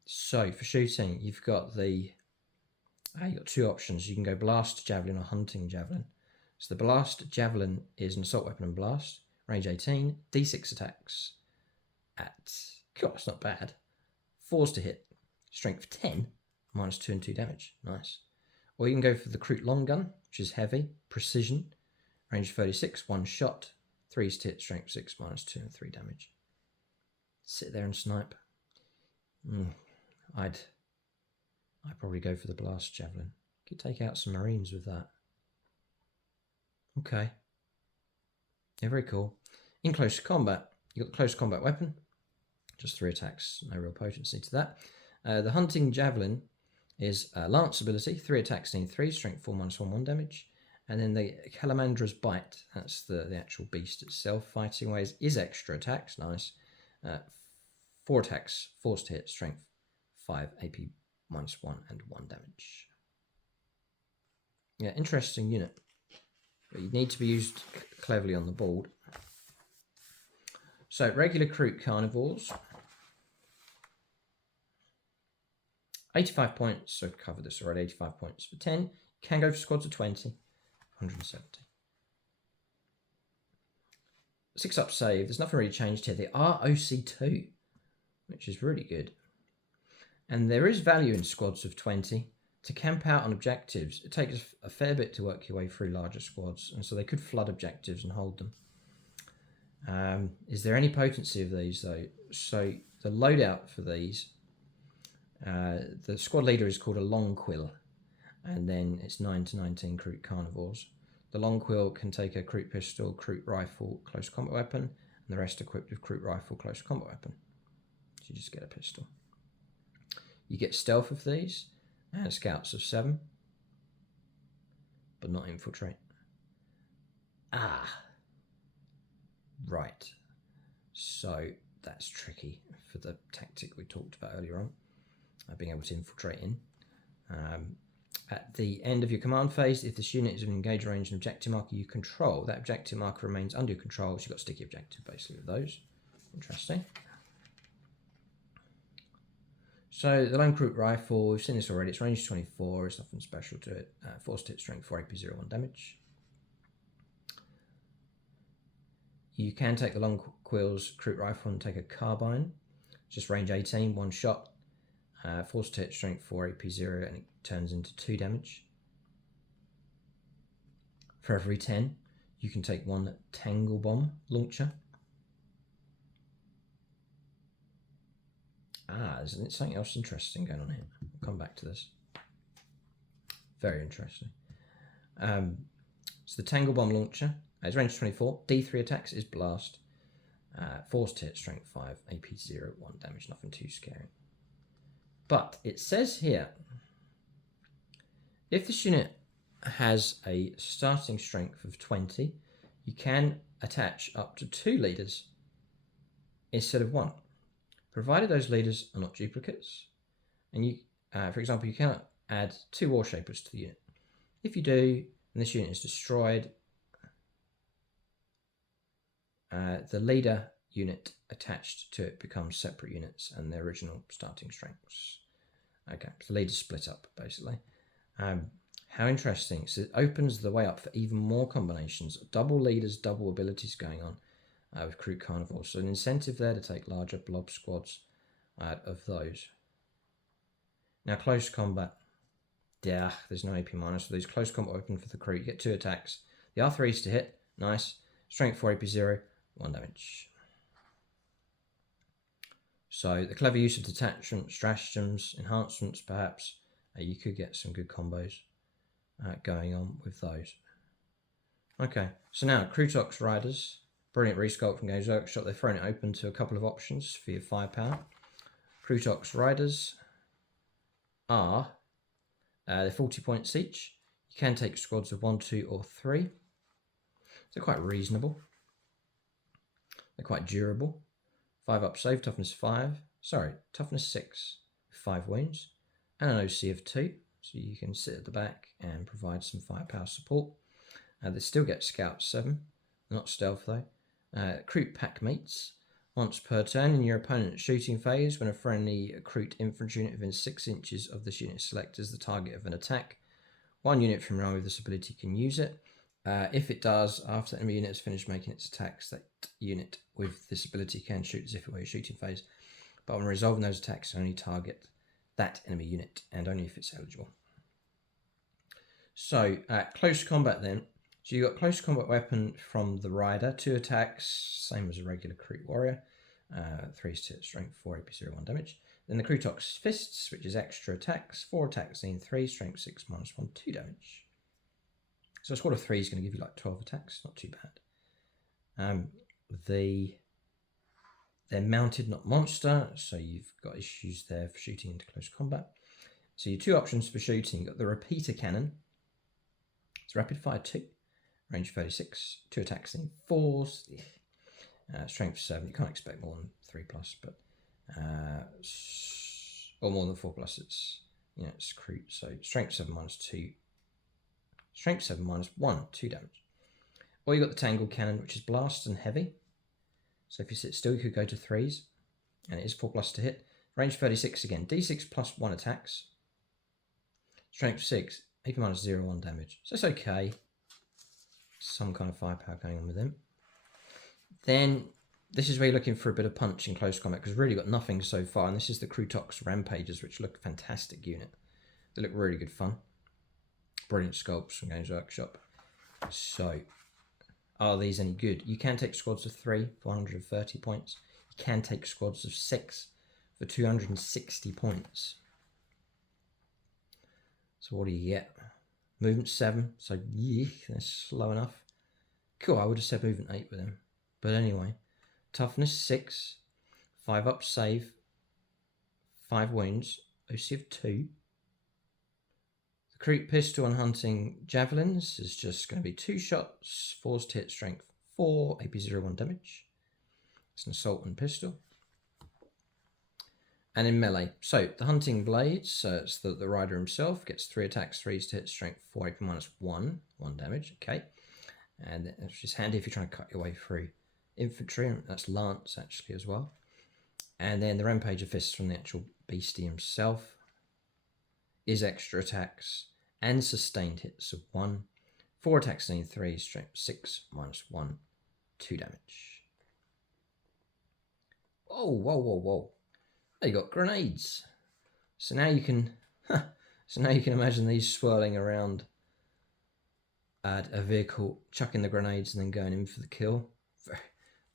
So for shooting, you've got you've got 2 options. You can go Blast Javelin or Hunting Javelin. So the Blast Javelin is an assault weapon and blast, range 18, d6 attacks at, God, that's not bad. 4s to hit, strength 10, -2 and 2 damage. Nice. Or you can go for the Kroot Long Gun, which is heavy, precision, range 36, 1 shot, 3s to hit, strength 6, -2 and 3 damage. Sit there and snipe. I'd probably go for the Blast Javelin. Could take out some Marines with that. Okay. Yeah, very cool. In close combat, you've got the close combat weapon. Just 3 attacks, no real potency to that. The Hunting Javelin is Lance ability, 3 attacks, need 3, strength 4, -1, 1 damage. And then the Calamandra's Bite, that's the actual beast itself. Fighting ways is extra attacks, nice. 4 attacks, 4s to hit, strength 5, AP -1 and 1 damage. Yeah, interesting unit. But you need to be used cleverly on the board. So regular Kroot Carnivores. 85 points, so I've covered this already, 85 points for 10. Can go for squads of 20, 170. 6 up save. There's nothing really changed here. They are OC2, which is really good. And there is value in squads of 20 to camp out on objectives. It takes a fair bit to work your way through larger squads, and so they could flood objectives and hold them. Is there any potency of these though? So the loadout for these, the squad leader is called a long quill, and then it's 9 to 19 Kroot carnivores. The long quill can take a Kroot pistol, Kroot rifle, close combat weapon, and the rest equipped with Kroot rifle, close combat weapon. So you just get a pistol. You get stealth of these, and scouts of 7, but not infiltrate. Right. So that's tricky for the tactic we talked about earlier on, being able to infiltrate in. At the end of your command phase, if this unit is an engage range and objective marker you control, that objective marker remains under your control, so you've got sticky objective basically with those. Interesting. So the lone Kroot rifle, we've seen this already, it's range 24, it's nothing special to it. Forced hit strength 4 AP 01 damage. You can take the long quill's Kroot rifle and take a carbine, just range 18, 1 shot. Forced hit strength 4 AP 0 and it turns into 2 damage. For every 10, you can take 1 tangle bomb launcher. Isn't it something else interesting going on here? I'll come back to this. Very interesting. So the tangle bomb launcher is range 24. D3 attacks is blast. Forced hit strength 5, AP 0, 1 damage. Nothing too scary. But it says here, if this unit has a starting strength of 20, you can attach up to 2 leaders instead of 1, provided those leaders are not duplicates. And you, for example, you cannot add 2 war shapers to the unit. If you do, and this unit is destroyed, the leader unit attached to it becomes separate units and their original starting strengths. Okay, so the leaders split up basically. How interesting. So it opens the way up for even more combinations, double leaders, double abilities going on with Kroot carnivores. So an incentive there to take larger blob squads out of those. Now close combat. Yeah, there's no AP minus for these. Close combat weapon for the Kroot. You get 2 attacks. The R3 is to hit. Nice. Strength 4 AP 0. 1 damage. So the clever use of detachment, stratagems, enhancements perhaps, you could get some good combos going on with those. Okay, so now Krootox Riders, brilliant resculpt from Games Workshop. They've thrown it open to a couple of options for your firepower. Krootox Riders are, they're 40 points each. You can take squads of 1, 2 or 3. They're quite reasonable. They're quite durable. 5 up save, toughness 6, 5 wounds, and an OC of 2, so you can sit at the back and provide some firepower support. They still get scout 7, not stealth though. Kroot pack mates. Once per turn in your opponent's shooting phase, when a friendly Kroot infantry unit within 6 inches of this unit is selected as the target of an attack, 1 unit from your army with this ability can use it. If it does, after the enemy unit has finished making its attacks, that unit with this ability can shoot as if it were a shooting phase. But when resolving those attacks, only target that enemy unit, and only if it's eligible. So, close combat then. So you've got close combat weapon from the rider, 2 attacks, same as a regular Kroot warrior. 3 strength, 4 AP 0, 1 damage. Then the Krootox fists, which is extra attacks, 4 attacks in 3, strength 6, -1, 2 damage. So a squad of 3 is going to give you like 12 attacks, not too bad. They're mounted, not monster, so you've got issues there for shooting into close combat. So your 2 options for shooting, you've got the repeater cannon. It's rapid fire 2, range 36, 2 attacks in 4s, strength 7. You can't expect more than 3+, but or more than 4+. It's it's Kroot, so strength 7 -2. Strength 7 -1, 2 damage. Or you've got the Tangle Cannon, which is blast and heavy. So if you sit still, you could go to 3s. And it is 4+ to hit. Range 36 again. D6 +1 attacks. Strength 6, AP -0, 1 damage. So it's okay. Some kind of firepower going on with them. Then this is where you're looking for a bit of punch in close combat, because we've really got nothing so far. And this is the Krootox Rampagers, which look a fantastic unit. They look really good fun. Brilliant sculpts from Games Workshop. So, are these any good? You can take squads of 3 for 130 points. You can take squads of 6 for 260 points. So what do you get? Movement 7, so yeah, that's slow enough. Cool, I would have said movement 8 with him. But anyway, toughness 6, 5 up save, 5 wounds, OC of 2. The Kroot pistol and hunting javelins is just going to be 2 shots, 4's to hit strength 4, AP01 damage. It's an assault and pistol. And in melee, so the hunting blades, it's the rider himself, gets 3 attacks, 3's to hit strength 4, AP -1, 1 damage, okay. And it's just handy if you're trying to cut your way through infantry, and that's lance actually as well. And then the Rampager fists from the actual beastie himself is extra attacks and sustained hits of 1, 4 attacks and 3, strength 6, -1, 2 damage. Oh, whoa, whoa, whoa. They got grenades. So now you can imagine these swirling around at a vehicle, chucking the grenades and then going in for the kill.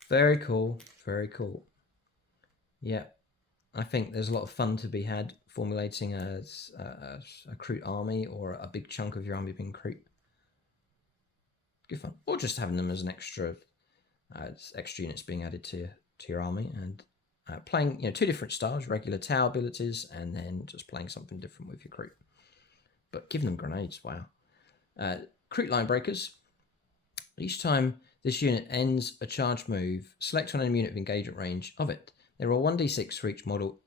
Very cool, very cool. Yeah, I think there's a lot of fun to be had formulating a Kroot army, or a big chunk of your army being Kroot. Good fun. Or just having them as an extra units being added to your army, and playing 2 different styles, regular Tau abilities, and then just playing something different with your Kroot. But giving them grenades, wow. Kroot line breakers. Each time this unit ends a charge move, select an enemy unit of engagement range of it. There are 1d6 for each model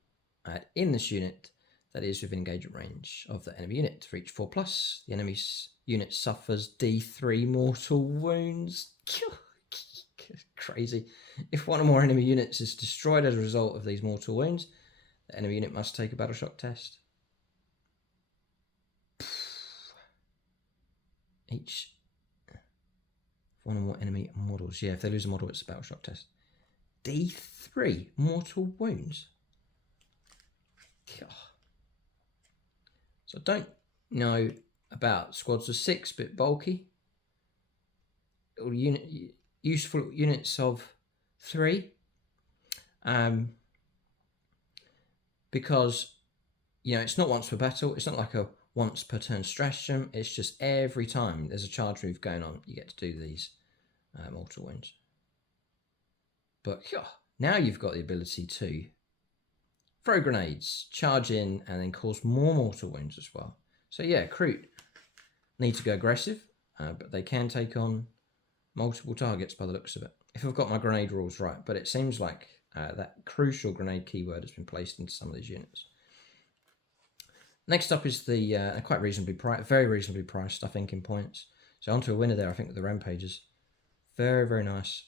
in this unit that is within engagement range of the enemy unit. For each 4+, the enemy's unit suffers D3 mortal wounds. Crazy. If one or more enemy units is destroyed as a result of these mortal wounds, the enemy unit must take a battle shock test. Each one or more enemy models. Yeah, if they lose a model, it's a battle shock test. D3 mortal wounds. So I don't know about squads of 6, bit bulky. Little useful units of 3. Because it's not once per battle. It's not like a once per turn stratagem. It's just every time there's a charge move going on, you get to do these mortal wounds. But now you've got the ability to throw grenades, charge in, and then cause more mortal wounds as well. So yeah, Kroot need to go aggressive, but they can take on multiple targets by the looks of it, if I've got my grenade rules right. But it seems like that crucial grenade keyword has been placed into some of these units. Next up is the quite reasonably priced, very reasonably priced, I think, in points. So onto a winner there, I think, with the Rampagers. Very, very nice.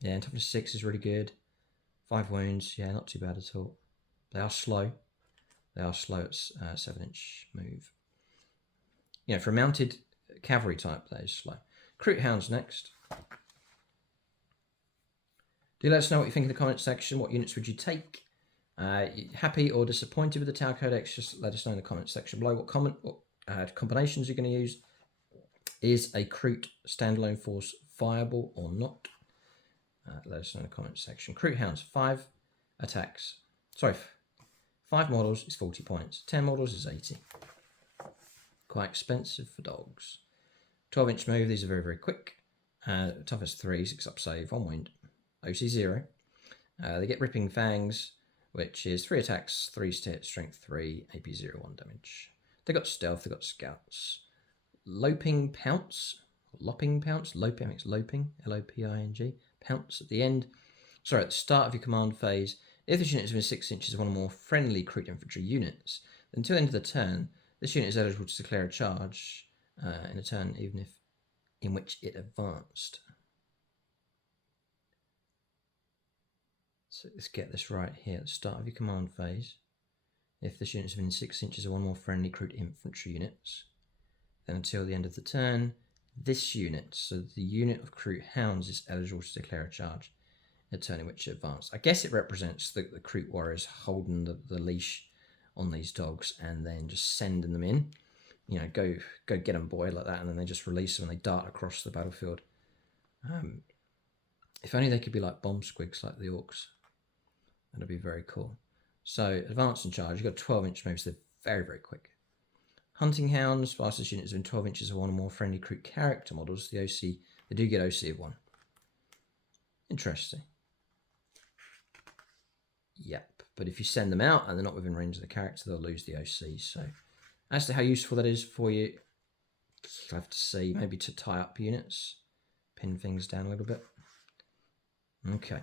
Yeah, and toughness 6 is really good. 5 wounds, yeah, not too bad at all. They are slow. They are slow at 7-inch move. For a mounted cavalry type, that is slow. Kroot Hounds next. Do let us know what you think in the comments section. What units would you take? Happy or disappointed with the Tau Codex? Just let us know in the comments section below. What combinations you're going to use? Is a Kroot standalone force viable or not? Let us know in the comments section. Kroot Hounds, 5 attacks. Sorry, 5 models is 40 points. 10 models is 80. Quite expensive for dogs. 12-inch move, these are very, very quick. Toughness 3, 6 up save, 1 wound. OC 0. They get Ripping Fangs, which is 3 attacks, 3's to hit, strength 3, AP 0, 1 damage. They got stealth, they got scouts. Lopping Pounce, Lopping Pounce, Loping, I think it's Loping, L-O-P-I-N-G. Pounce at the end. Sorry, at the start of your command phase, if this unit is within 6 inches of one or more friendly Kroot infantry units, then until the end of the turn, this unit is eligible to declare a charge in a turn, even if in which it advanced. So let's get this right here. At the start of your command phase, if this unit is within 6 inches of one or more friendly Kroot infantry units, then until the end of the turn, this unit, so the unit of Kroot hounds, is eligible to declare a charge at a turn in which it advanced. I guess it represents the Kroot warriors holding the leash on these dogs and then just sending them in. You know, go get them, boy, like that, and then they just release them and they dart across the battlefield. If only they could be like bomb squigs like the orcs. That'd be very cool. So, advance and charge. You've got 12-inch moves, they're very, very quick. Hunting hounds, fastest units within 12 inches of one or more friendly Kroot character models. The OC, they do get OC of 1. Interesting. Yep, but if you send them out and they're not within range of the character, they'll lose the OC. So, as to how useful that is for you, you'll have to see, maybe to tie up units, pin things down a little bit. Okay.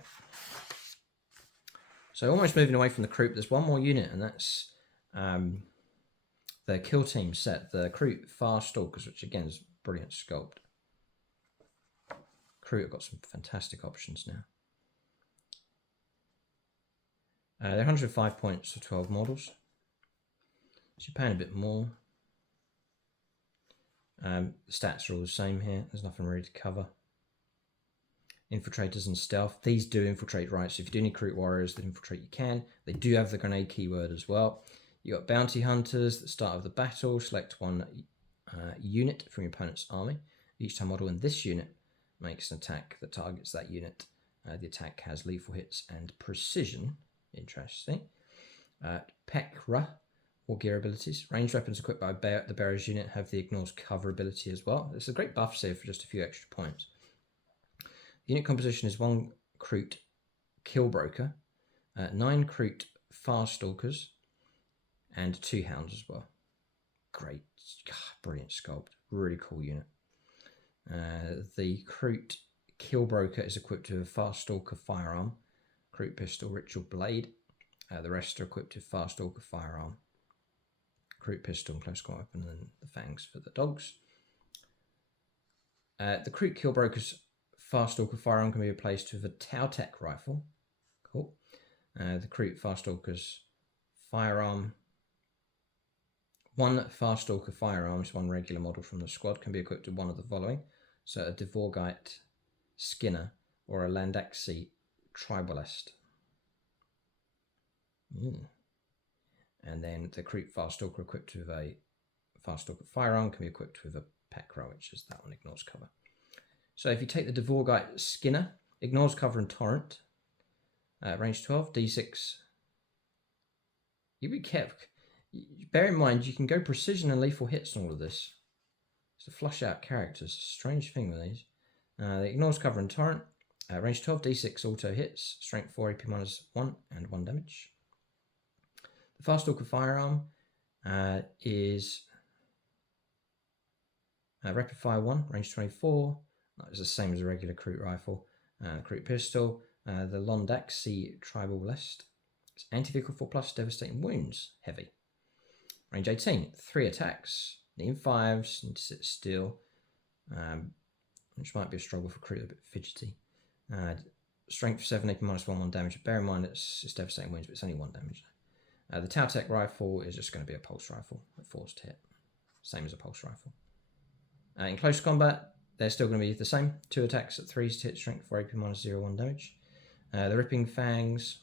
So, almost moving away from the Kroot, there's one more unit, and that's the Kill Team set, the Kroot Farstalkers, which again is brilliant sculpt. Kroot have got some fantastic options now. They're 105 points for 12 models. So you're paying a bit more. The stats are all the same here. There's nothing really to cover. Infiltrators and stealth. These do infiltrate, right? So if you do need Kroot warriors that infiltrate, you can. They do have the grenade keyword as well. You got bounty hunters at the start of the battle. Select one unit from your opponent's army. Each time model in this unit makes an attack that targets that unit. The attack has lethal hits and precision. Interesting. Pekra, war gear abilities. Ranged weapons equipped by the bearer's unit have the ignores cover ability as well. There's a great buff save for just a few extra points. The unit composition is 1 Kroot Killbroker, 9 Kroot Farstalkers, and 2 hounds as well. Great, brilliant sculpt. Really cool unit. The Kroot Killbroker is equipped with a Farstalker firearm, Kroot pistol, ritual blade. The rest are equipped with Farstalker firearm, Kroot pistol, close combat weapon, and then the fangs for the dogs. The Kroot Killbroker's Farstalker firearm can be replaced with a Tau-Tech rifle. Cool. The Kroot Farstalker's firearm. 1 Farstalker firearm is 1 regular model from the squad, can be equipped with one of the following. So a Dvorgite Skinner or a Landaxi Tribalist. And then the Kroot Farstalker equipped with a Farstalker firearm can be equipped with a Pekra, which is that one, ignores cover. So if you take the Dvorgite Skinner, ignores cover and torrent, range 12, d6. You be careful. Bear in mind, you can go precision and lethal hits on all of this. It's a flush out characters. Strange thing with these. It ignores cover and torrent. Range 12, d6 auto hits. Strength 4, AP minus 1 and 1 damage. The Farstalker firearm is rapid fire 1, range 24. That is the same as a regular Kroot rifle. Kroot pistol. The Londaxi Tribalist. It's anti-vehicle 4+, devastating wounds, heavy. Range 18, 3 attacks. Need 5s, need to sit still. Which might be a struggle for Kroot, a bit fidgety. Strength 7, AP minus 1, 1 damage. Bear in mind it's devastating wounds, but it's only 1 damage. The Tau-Tech rifle is just going to be a pulse rifle at force to hit. Same as a pulse rifle. In close combat, they're still going to be the same. 2 attacks at 3s to hit, strength 4, AP minus 0, 1 damage. The Ripping Fangs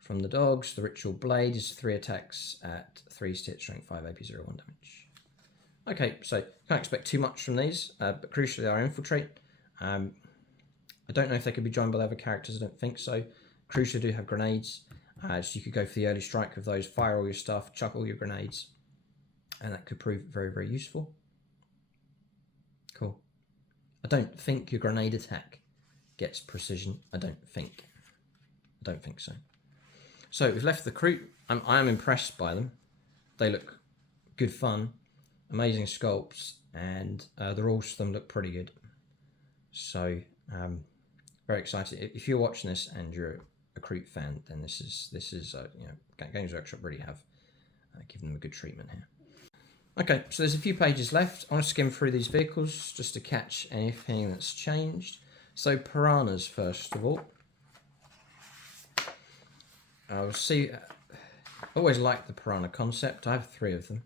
from the dogs. The Ritual Blade is 3 attacks at 3s to hit, strength 5, AP 0, 1 damage. Okay, so can't expect too much from these, but crucially they are infiltrate. I don't know if they could be joined by the other characters, I don't think so. Crucially do have grenades, so you could go for the early strike with those, fire all your stuff, chuck all your grenades, and that could prove very, very useful. Cool. I don't think your grenade attack gets precision. I don't think so. So we've left the Kroot. I am impressed by them. They look good fun, amazing sculpts, and the rules for them look pretty good. So very excited. If you're watching this and you're a Kroot fan, then this is you know, Games Workshop really have given them a good treatment here. Okay, so there's a few pages left. I want to skim through these vehicles just to catch anything that's changed. So piranhas first of all. I'll see. I always liked the piranha concept. I have 3 of them.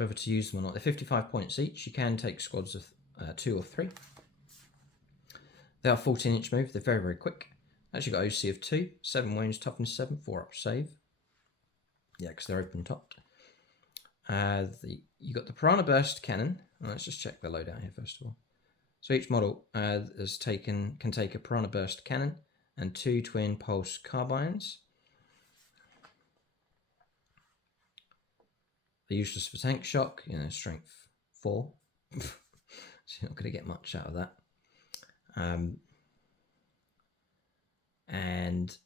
whether to use them or not. They're 55 points each. You can take squads of 2 or 3. They are 14-inch move. They're very, very quick. Actually got OC of 2, 7 wounds, toughness 7, 4 up save. Yeah, because they're open topped. You got the Piranha Burst Cannon. Let's just check the loadout here first of all. So each model can take a Piranha Burst Cannon and 2 twin pulse carbines. They're useless for tank shock, strength 4. So you're not going to get much out of that. And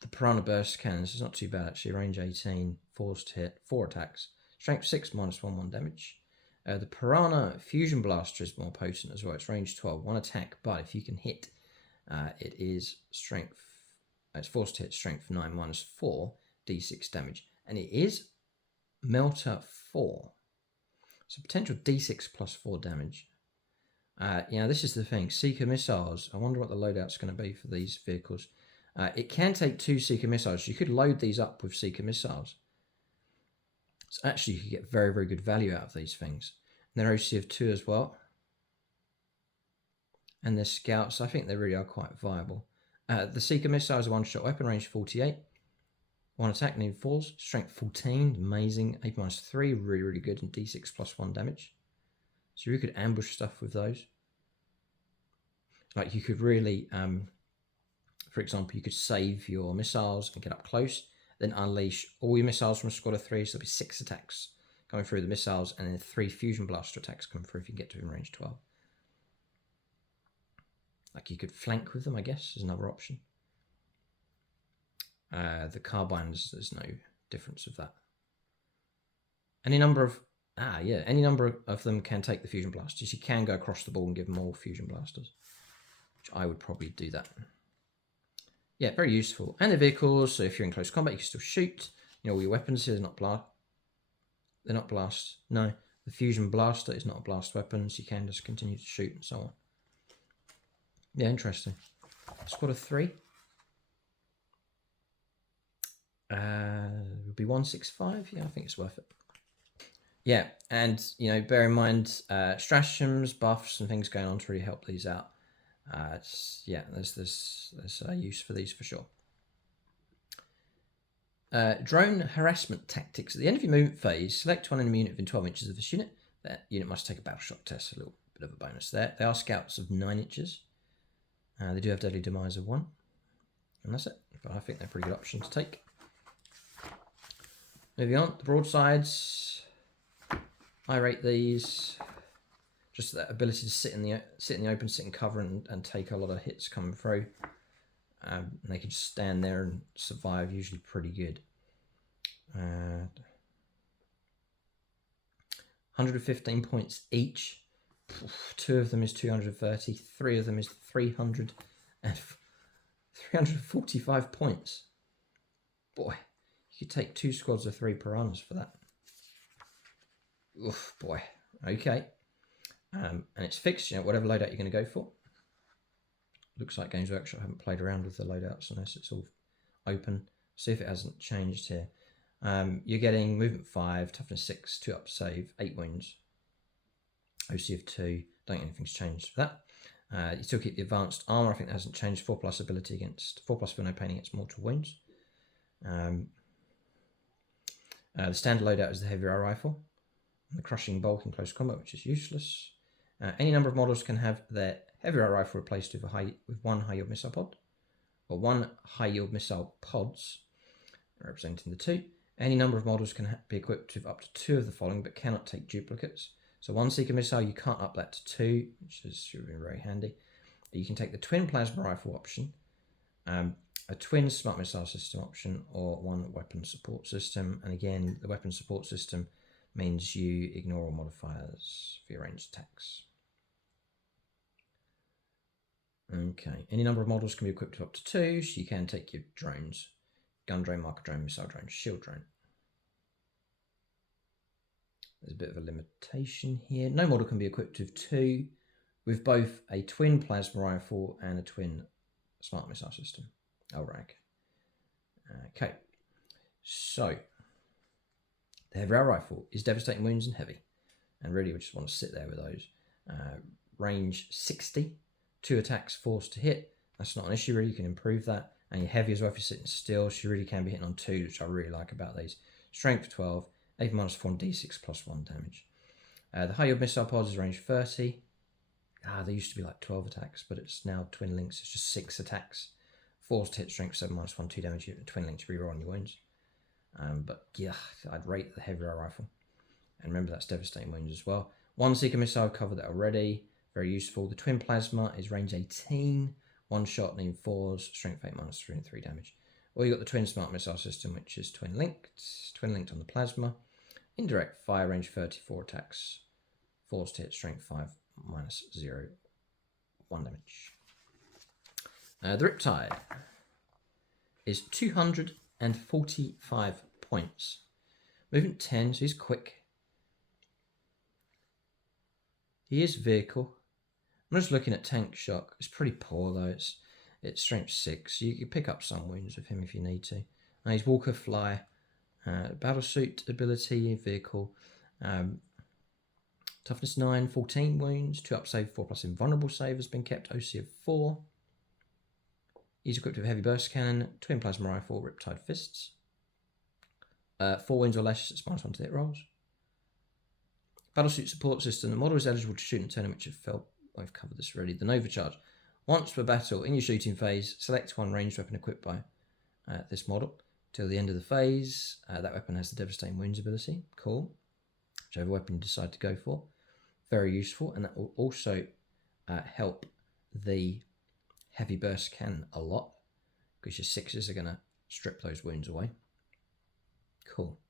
the Piranha Burst Cannons is not too bad actually. Range 18, force to hit, 4 attacks. Strength 6, -1 damage. The Piranha Fusion Blaster is more potent as well. It's range 12, 1 attack, but if you can hit, it is strength. It's force to hit, strength 9, -4, d6 damage. And it is Melter 4. So potential d6 plus 4 damage. This is the thing. Seeker missiles. I wonder what the loadout's going to be for these vehicles. It can take 2 Seeker missiles. You could load these up with Seeker missiles. So actually, you could get very, very good value out of these things. And they're OC of 2 as well. And they're scouts. I think they really are quite viable. The Seeker missile is a one-shot weapon, range 48. 1 attack, need 4s. Strength 14, amazing. 8 -3, really, really good. And d6 plus 1 damage. So you could ambush stuff with those. Like you could really, for example, you could save your missiles and get up close, then unleash all your missiles from a squad of 3. So there'll be 6 attacks coming through the missiles, and then 3 fusion blaster attacks coming through if you can get to in range 12. Like you could flank with them, I guess, is another option. The carbines, there's no difference of that. Any number of them can take the fusion blasters. You can go across the ball and give them all fusion blasters, which I would probably do that. Yeah, very useful. And the vehicles, so if you're in close combat, you can still shoot. All your weapons here are not blast. They're not blast. No, the fusion blaster is not a blast weapon, so you can just continue to shoot and so on. Yeah, interesting. Squad of 3. Would be 165. Yeah, I think it's worth it. Yeah, and bear in mind stratagems, buffs, and things going on to really help these out. There's use for these for sure. Drone harassment tactics. At the end of your movement phase, select one enemy unit within 12 inches of this unit. That unit must take a battle shock test. A little bit of a bonus there. They are scouts of 9 inches. They do have deadly demise of 1, and that's it. But I think they're a pretty good option to take. Moving on, the broadsides. I rate these. Just that ability to sit in the open, sit in cover, and take a lot of hits coming through. And they can just stand there and survive, usually pretty good. 115 points each. 2 of them is 230. 3 of them is 300 and 345 points. Boy, you could take 2 squads of 3 piranhas for that. Oof, boy. Okay. And it's fixed, whatever loadout you're going to go for. Looks like Games Workshop haven't played around with the loadouts unless it's all open. See if it hasn't changed here. You're getting movement 5, toughness 6, 2 up save, 8 wounds. OC of 2. Don't think anything's changed for that. You still keep the advanced armor. I think that hasn't changed. 4+ ability against 4+ for no pain against mortal wounds. The standard loadout is the heavy rifle. And the crushing bulk in close combat, which is useless. Any number of models can have their heavy rifle replaced with 1 high yield missile pod, or 1 high yield missile pods, representing the 2. Any number of models can be equipped with up to 2 of the following, but cannot take duplicates. So 1 Seeker missile, you can't up that to 2, which should be very handy. You can take the twin plasma rifle option, a twin smart missile system option, or 1 weapon support system. And again, the weapon support system means you ignore all modifiers for your ranged attacks. Okay, any number of models can be equipped with up to 2, so you can take your drones. Gun drone, marker drone, missile drone, shield drone. There's a bit of a limitation here. No model can be equipped with 2, with both a twin plasma rifle and a twin smart missile system. Oh, rag. Okay, so The heavy rail rifle is devastating wounds and heavy, and really we just want to sit there with those. Range 60, 2 attacks, force to hit. That's not an issue really, you can improve that. And you're heavy as well if you're sitting still, so you really can be hitting on 2, which I really like about these. Strength 12, AP -4 and D6 +1 damage. The high yield missile pods is range 30. They used to be like 12 attacks, but it's now twin links, it's just 6 attacks. Force to hit, strength 7 -1, 2 damage, twin links, reroll on your wounds. But yeah, I'd rate the heavy rail rifle. And remember that's devastating wounds as well. 1 seeker missile, covered that already. Very useful. The twin plasma is range 18. 1 shot, needing 4s, strength 8 -3 and 3 damage. Or you got the twin smart missile system, which is twin linked on the plasma. Indirect fire, range 34 attacks. Force to hit, strength 5 -0, 1 damage. The Riptide is 245 points. Movement 10, so he's quick. He is vehicle. I'm just looking at tank shock. It's pretty poor though. It's strength 6. You can pick up some wounds with him if you need to. He's walker fly, battle suit ability, vehicle, toughness 9, 14 wounds, 2 up save, 4+ invulnerable save has been kept. OC of 4. He's equipped with heavy burst cannon, twin plasma rifle, Riptide fists. 4 wounds or less, it's -1 to hit rolls. Battlesuit support system. The model is eligible to shoot in a turn which I've covered this already. The Nova Charge. Once per battle, in your shooting phase, select 1 ranged weapon equipped by this model. Till the end of the phase, that weapon has the devastating wounds ability. Cool. Whichever weapon you decide to go for. Very useful, and that will also help the heavy burst cannon a lot, because your 6s are going to strip those wounds away. Cool.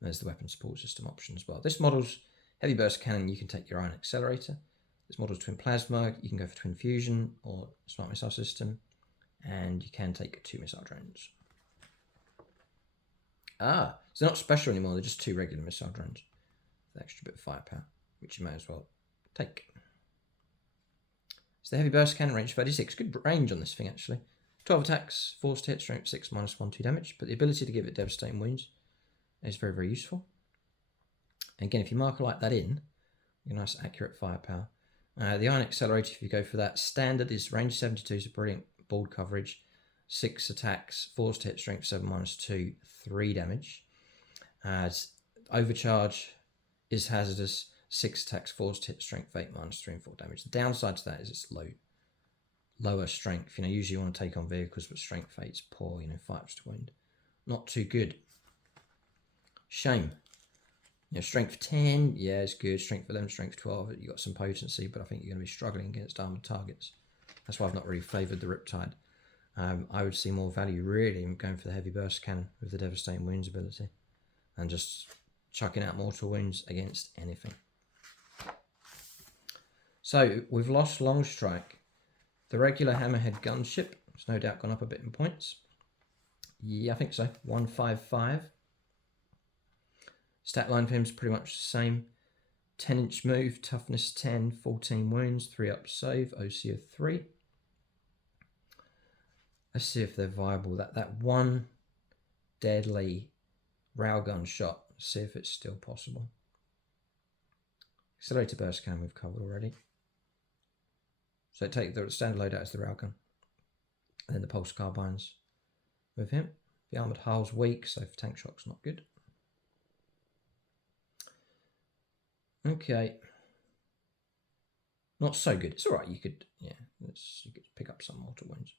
There's the weapon support system option as well. This model's heavy burst cannon, you can take your ion accelerator. This model's twin plasma, you can go for twin fusion or smart missile system, and you can take 2 missile drones. So they're not special anymore, they're just 2 regular missile drones. With an extra bit of firepower, which you may as well take. So the heavy burst cannon, range 36. Good range on this thing actually. 12 attacks, force to hit, strength 6, -1, 2 damage. But the ability to give it devastating wounds is very, very useful. And again, if you marker like that in, you get nice accurate firepower. The ion accelerator, if you go for that, standard is range 72, so brilliant board coverage. 6 attacks, force to hit, strength 7, -2, 3 damage. Overcharge is hazardous. 6 attacks, force to hit, strength 8, -3 and 4 damage. The downside to that is it's lower strength. Usually you want to take on vehicles, but strength 8's poor. 5 to wound, not too good. Shame. Strength 10, yeah, it's good. Strength 11, strength 12, you got some potency, but I think you're going to be struggling against armored targets. That's why I've not really favoured the Riptide. I would see more value really in going for the heavy burst cannon with the devastating wounds ability, and just chucking out mortal wounds against anything. So we've lost Long Strike. The regular Hammerhead gunship has no doubt gone up a bit in points. Yeah, I think so. 155. Stat line for him is pretty much the same. 10-inch move, toughness 10, 14 wounds, 3 up save, OC of 3. Let's see if they're viable. That one deadly railgun shot. Let's see if it's still possible. Accelerator burst cannon we've covered already. So take the standard loadout as the railgun. And then the pulse carbines with him. The armoured hull's weak, so tank shock's not good. Okay. Not so good. It's alright, you could pick up some mortal wounds.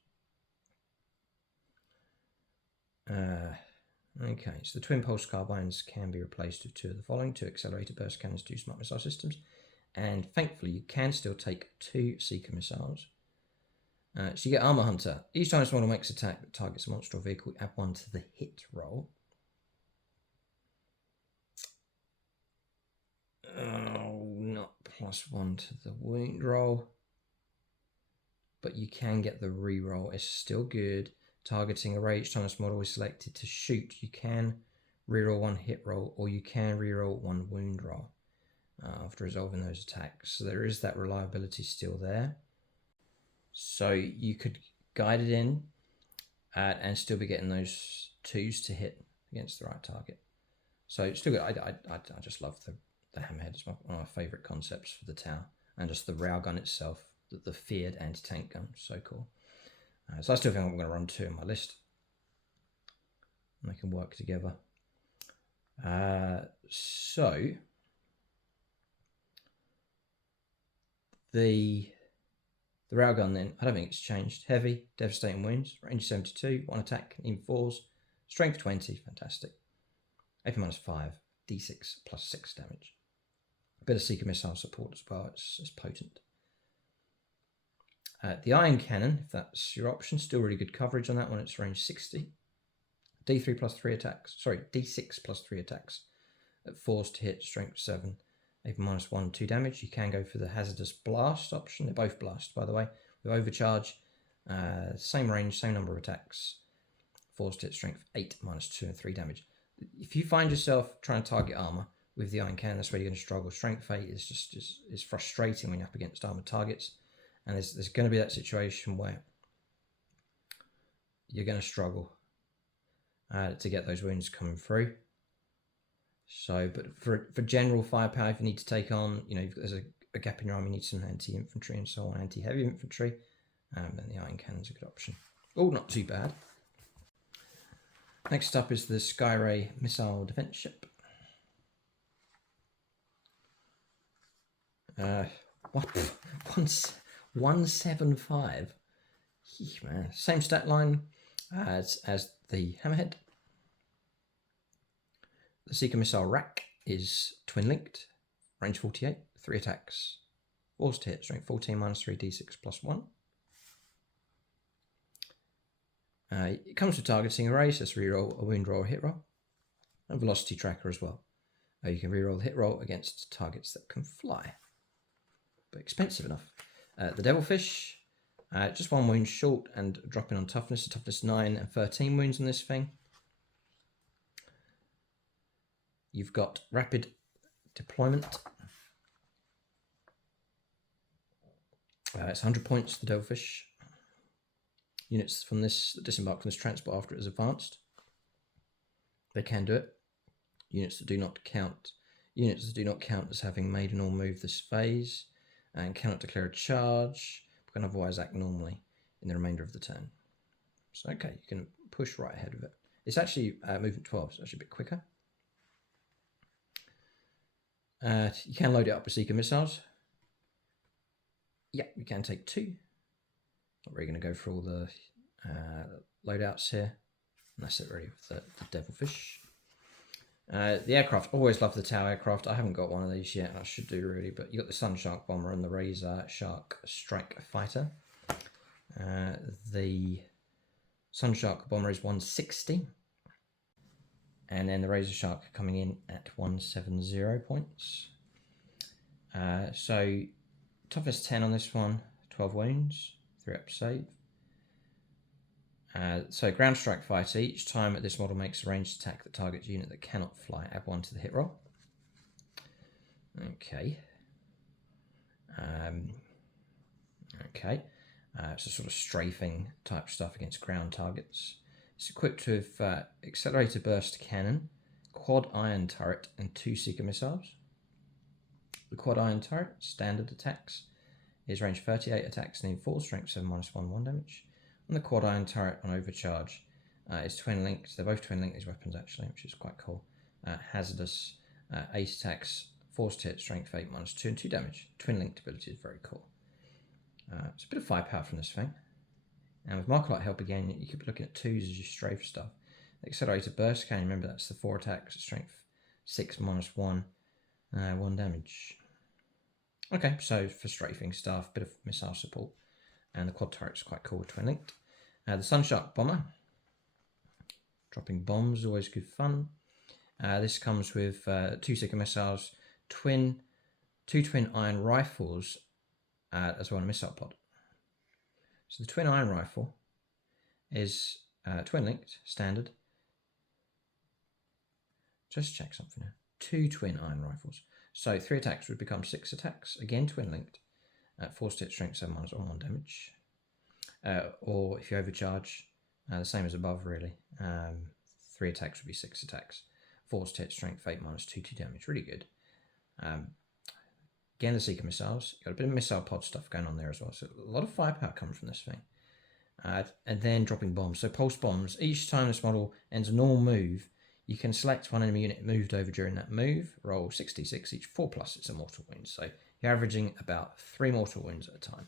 Okay, so the twin pulse carbines can be replaced with 2 of the following: 2 accelerator burst cannons, 2 smart missile systems, and thankfully you can still take 2 seeker missiles. So you get Armor Hunter. Each time this model makes attack that targets a monster or vehicle, add 1 to the hit roll. Oh, not +1 to the wound roll. But you can get the reroll. It's still good. Targeting a rage time this model is selected to shoot. You can reroll 1 hit roll, or you can reroll 1 wound roll after resolving those attacks. So there is that reliability still there. So you could guide it in and still be getting those 2s to hit against the right target. So still good. I just love the hammerhead. It's one of my favourite concepts for the tower, and just the railgun itself, the feared anti-tank gun, so cool. So I still think I'm going to run 2 on my list, and they can work together. So the railgun then, I don't think it's changed. Heavy, devastating wounds, range 72, 1 attack, in 4s, strength 20, fantastic. AP -5, d6 +6 damage. A bit of seeker missile support as well, it's potent. The iron cannon, if that's your option, still really good coverage on that one. It's range 60. D3 +3 attacks, sorry, D6 +3 attacks. At 4s to hit, strength 7, AP -1, 2 damage. You can go for the hazardous blast option. They're both blast, by the way. With overcharge, same range, same number of attacks. 4s to hit, strength 8, -2 and 3 damage. If you find yourself trying to target armor with the iron cannon, that's where you're going to struggle. Strength 8 is just is frustrating when you're up against armored targets, and there's going to be that situation where you're going to struggle to get those wounds coming through. So, but for general firepower, if you need to take on, if there's a gap in your army, you need some anti-infantry and so on, anti-heavy infantry, then the iron cannon's a good option. Oh, not too bad. Next up is the Skyray missile defense ship. 175. Man. Same stat line as the Hammerhead. The Seeker missile rack is twin linked, range 48, 3 attacks, 4s to hit, strength 14, -3, d6 +1. It comes with targeting array, so reroll a wound roll or hit roll, and velocity tracker as well. You can reroll the hit roll against targets that can fly, but expensive enough. The Devilfish, just 1 wound short and dropping on toughness, toughness 9 and 13 wounds on this thing. You've got rapid deployment. It's 100 points, the Devilfish. Units from this that disembark from this transport after it is advanced, they can do it. Units that do not count as having made an all move this phase and cannot declare a charge, but can otherwise act normally in the remainder of the turn. So okay, you can push right ahead of it. It's actually movement 12, so it's actually a bit quicker. You can load it up with Seeker missiles. Yeah, you can take 2. Not really going to go for all the loadouts here. And that's it really with the Devilfish. The aircraft, always love the tower aircraft. I haven't got one of these yet, I should do really, but you got the Sunshark bomber and the Razor Shark strike fighter. The Sunshark bomber is 160. And then the Razor Shark coming in at 170 points. So toughness 10 on this one, 12 wounds, 3 up save. So ground strike fighter, each time that this model makes a ranged attack that targets a unit that cannot fly, add 1 to the hit roll. Okay. So sort of strafing type stuff against ground targets. It's equipped with accelerated burst cannon, quad iron turret, and 2 seeker missiles. The quad iron turret, standard attacks, is range 38 attacks and in 4, strength 7, -1, 1 damage. And the quad iron turret on overcharge is twin linked. They're both twin linked, these weapons actually, which is quite cool. Hazardous, 8 attacks, 4s to hit, strength 8, -2 and 2 damage. Twin linked ability is very cool. It's a bit of firepower from this thing. And with Marker Light help again, you could be looking at 2s as your strafe stuff. The accelerated burst cannon, remember that's the 4 attacks, strength 6, -1, 1 damage. Okay, so for strafing stuff, bit of missile support. And the quad turret's quite cool, twin linked. The Sunshark bomber, dropping bombs, always good fun. This comes with 2 seeker missiles, 2 twin iron rifles, as well as a missile pod. So the twin iron rifle is twin linked, standard. Just check something here. 2 twin iron rifles. So 3 attacks would become 6 attacks, again twin linked. 4 to hit, strength 7, -1, 1 damage. Or if you overcharge, the same as above really. 3 attacks would be 6 attacks. force to hit, strength 8, -2, 2 damage. Really good. Again, the Seeker missiles. Got a bit of missile pod stuff going on there as well. So a lot of firepower comes from this thing. And then dropping bombs. So pulse bombs. Each time this model ends a normal move, you can select one enemy unit moved over during that move. Roll 66 each. 4+. It's a mortal wound. So you're averaging about 3 mortal wounds at a time,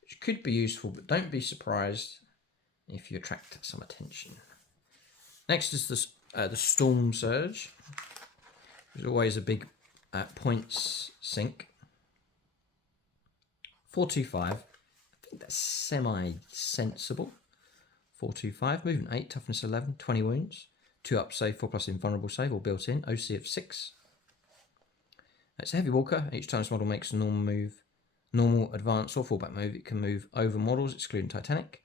which could be useful, but don't be surprised if you attract some attention. Next is the Storm Surge. There's always a big points sink. 425. I think that's semi-sensible. 425. Movement 8, toughness 11, 20 wounds. 2 up save, 4+ invulnerable save, all built in. OC of 6. It's a heavy walker. Each time this model makes a normal move, normal, advance, or fallback move, it can move over models, excluding Titanic.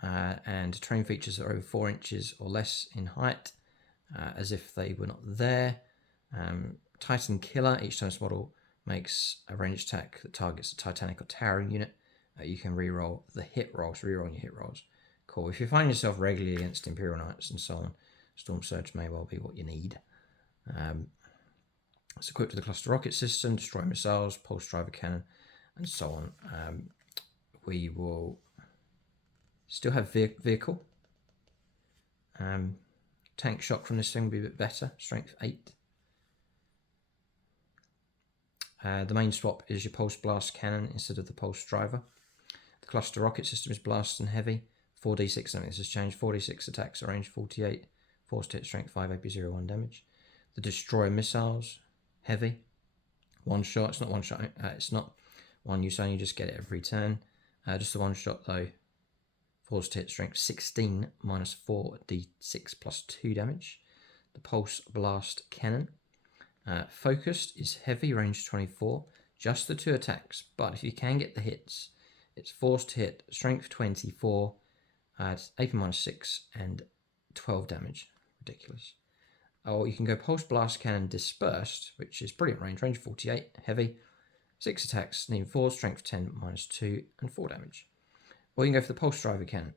And terrain features are over 4 inches or less in height, as if they were not there. Titan Killer. Each time this model makes a ranged attack that targets a Titanic or towering unit, you can reroll the hit rolls, rerolling your hit rolls. Cool. If you find yourself regularly against Imperial Knights and so on, Storm Surge may well be what you need. It's equipped with a cluster rocket system, destroy missiles, pulse driver cannon, and so on. We will still have vehicle. Tank shock from this thing will be a bit better, strength 8. The main swap is your pulse blast cannon instead of the pulse driver. The cluster rocket system is blast and heavy. 4d6, something this has changed. 4d6 attacks at range 48. Force to hit, strength 5, AP01 damage. The destroyer missiles, heavy. One shot. It's not one shot. It's not one use only. You just get it every turn. Just the one shot though. Force to hit, strength 16, -4d6 +2 damage. The pulse blast cannon. Focused is heavy, range 24, just the 2 attacks, but if you can get the hits, it's force to hit, strength 24, it's AP -6 and 12 damage. Ridiculous. Or you can go pulse blast cannon dispersed, which is brilliant range 48, heavy, 6 attacks, needing 4, strength 10, -2 and 4 damage. Or you can go for the pulse driver cannon,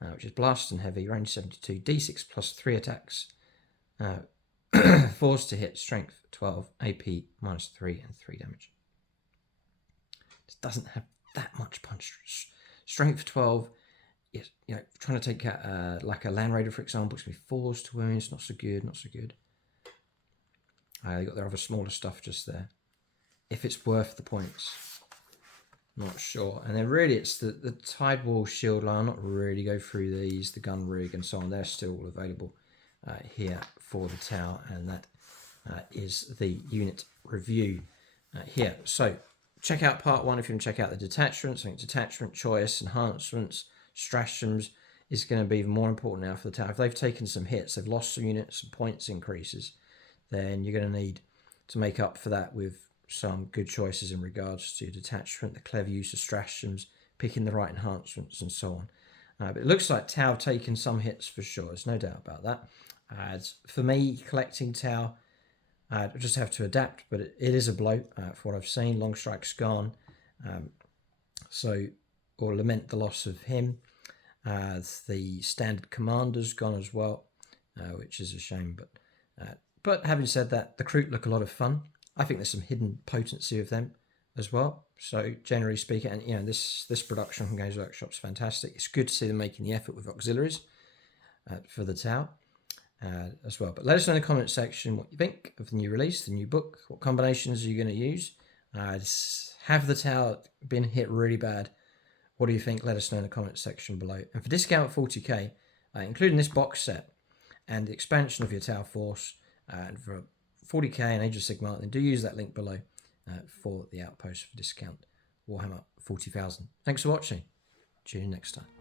which is blast and heavy, range 72, d6 +3 attacks, force to hit, strength 12, AP -3 and 3 damage. It doesn't have that much punch. Strength 12 is, trying to take out like a Land Raider, for example, it's going to be 4s to wounds. Not so good, not so good. They got their other smaller stuff just there. If it's worth the points, not sure. And then really it's the Tidewall shield line. I'll not really go through these, the gun rig and so on. They're still available here for the tower, and that is the unit review here. So check out part 1 if you want to check out the detachments. I think detachment choice, enhancements, stratagems is going to be even more important now for the tower. If they've taken some hits, they've lost some units, some points increases, then you're going to need to make up for that with some good choices in regards to detachment, the clever use of stratagems, picking the right enhancements and so on. But it looks like Tau have taken some hits for sure, there's no doubt about that. For me, collecting Tau, I just have to adapt, but it is a blow for what I've seen. Long Strike's gone, or lament the loss of him. The standard commander's gone as well, which is a shame. But having said that, the Kroot look a lot of fun. I think there's some hidden potency of them as well. So generally speaking, and this production from Games Workshop's fantastic. It's good to see them making the effort with auxiliaries for the Tau. As well. But let us know in the comment section what you think of the new release, the new book, what combinations are you going to use. Have the tower been hit really bad? What do you think? Let us know in the comment section below. And for discount 40k, including this box set and the expansion of your tower force, and for 40k and Age of Sigmar, then do use that link below for the outpost for discount Warhammer 40,000. Thanks for watching. See you next time.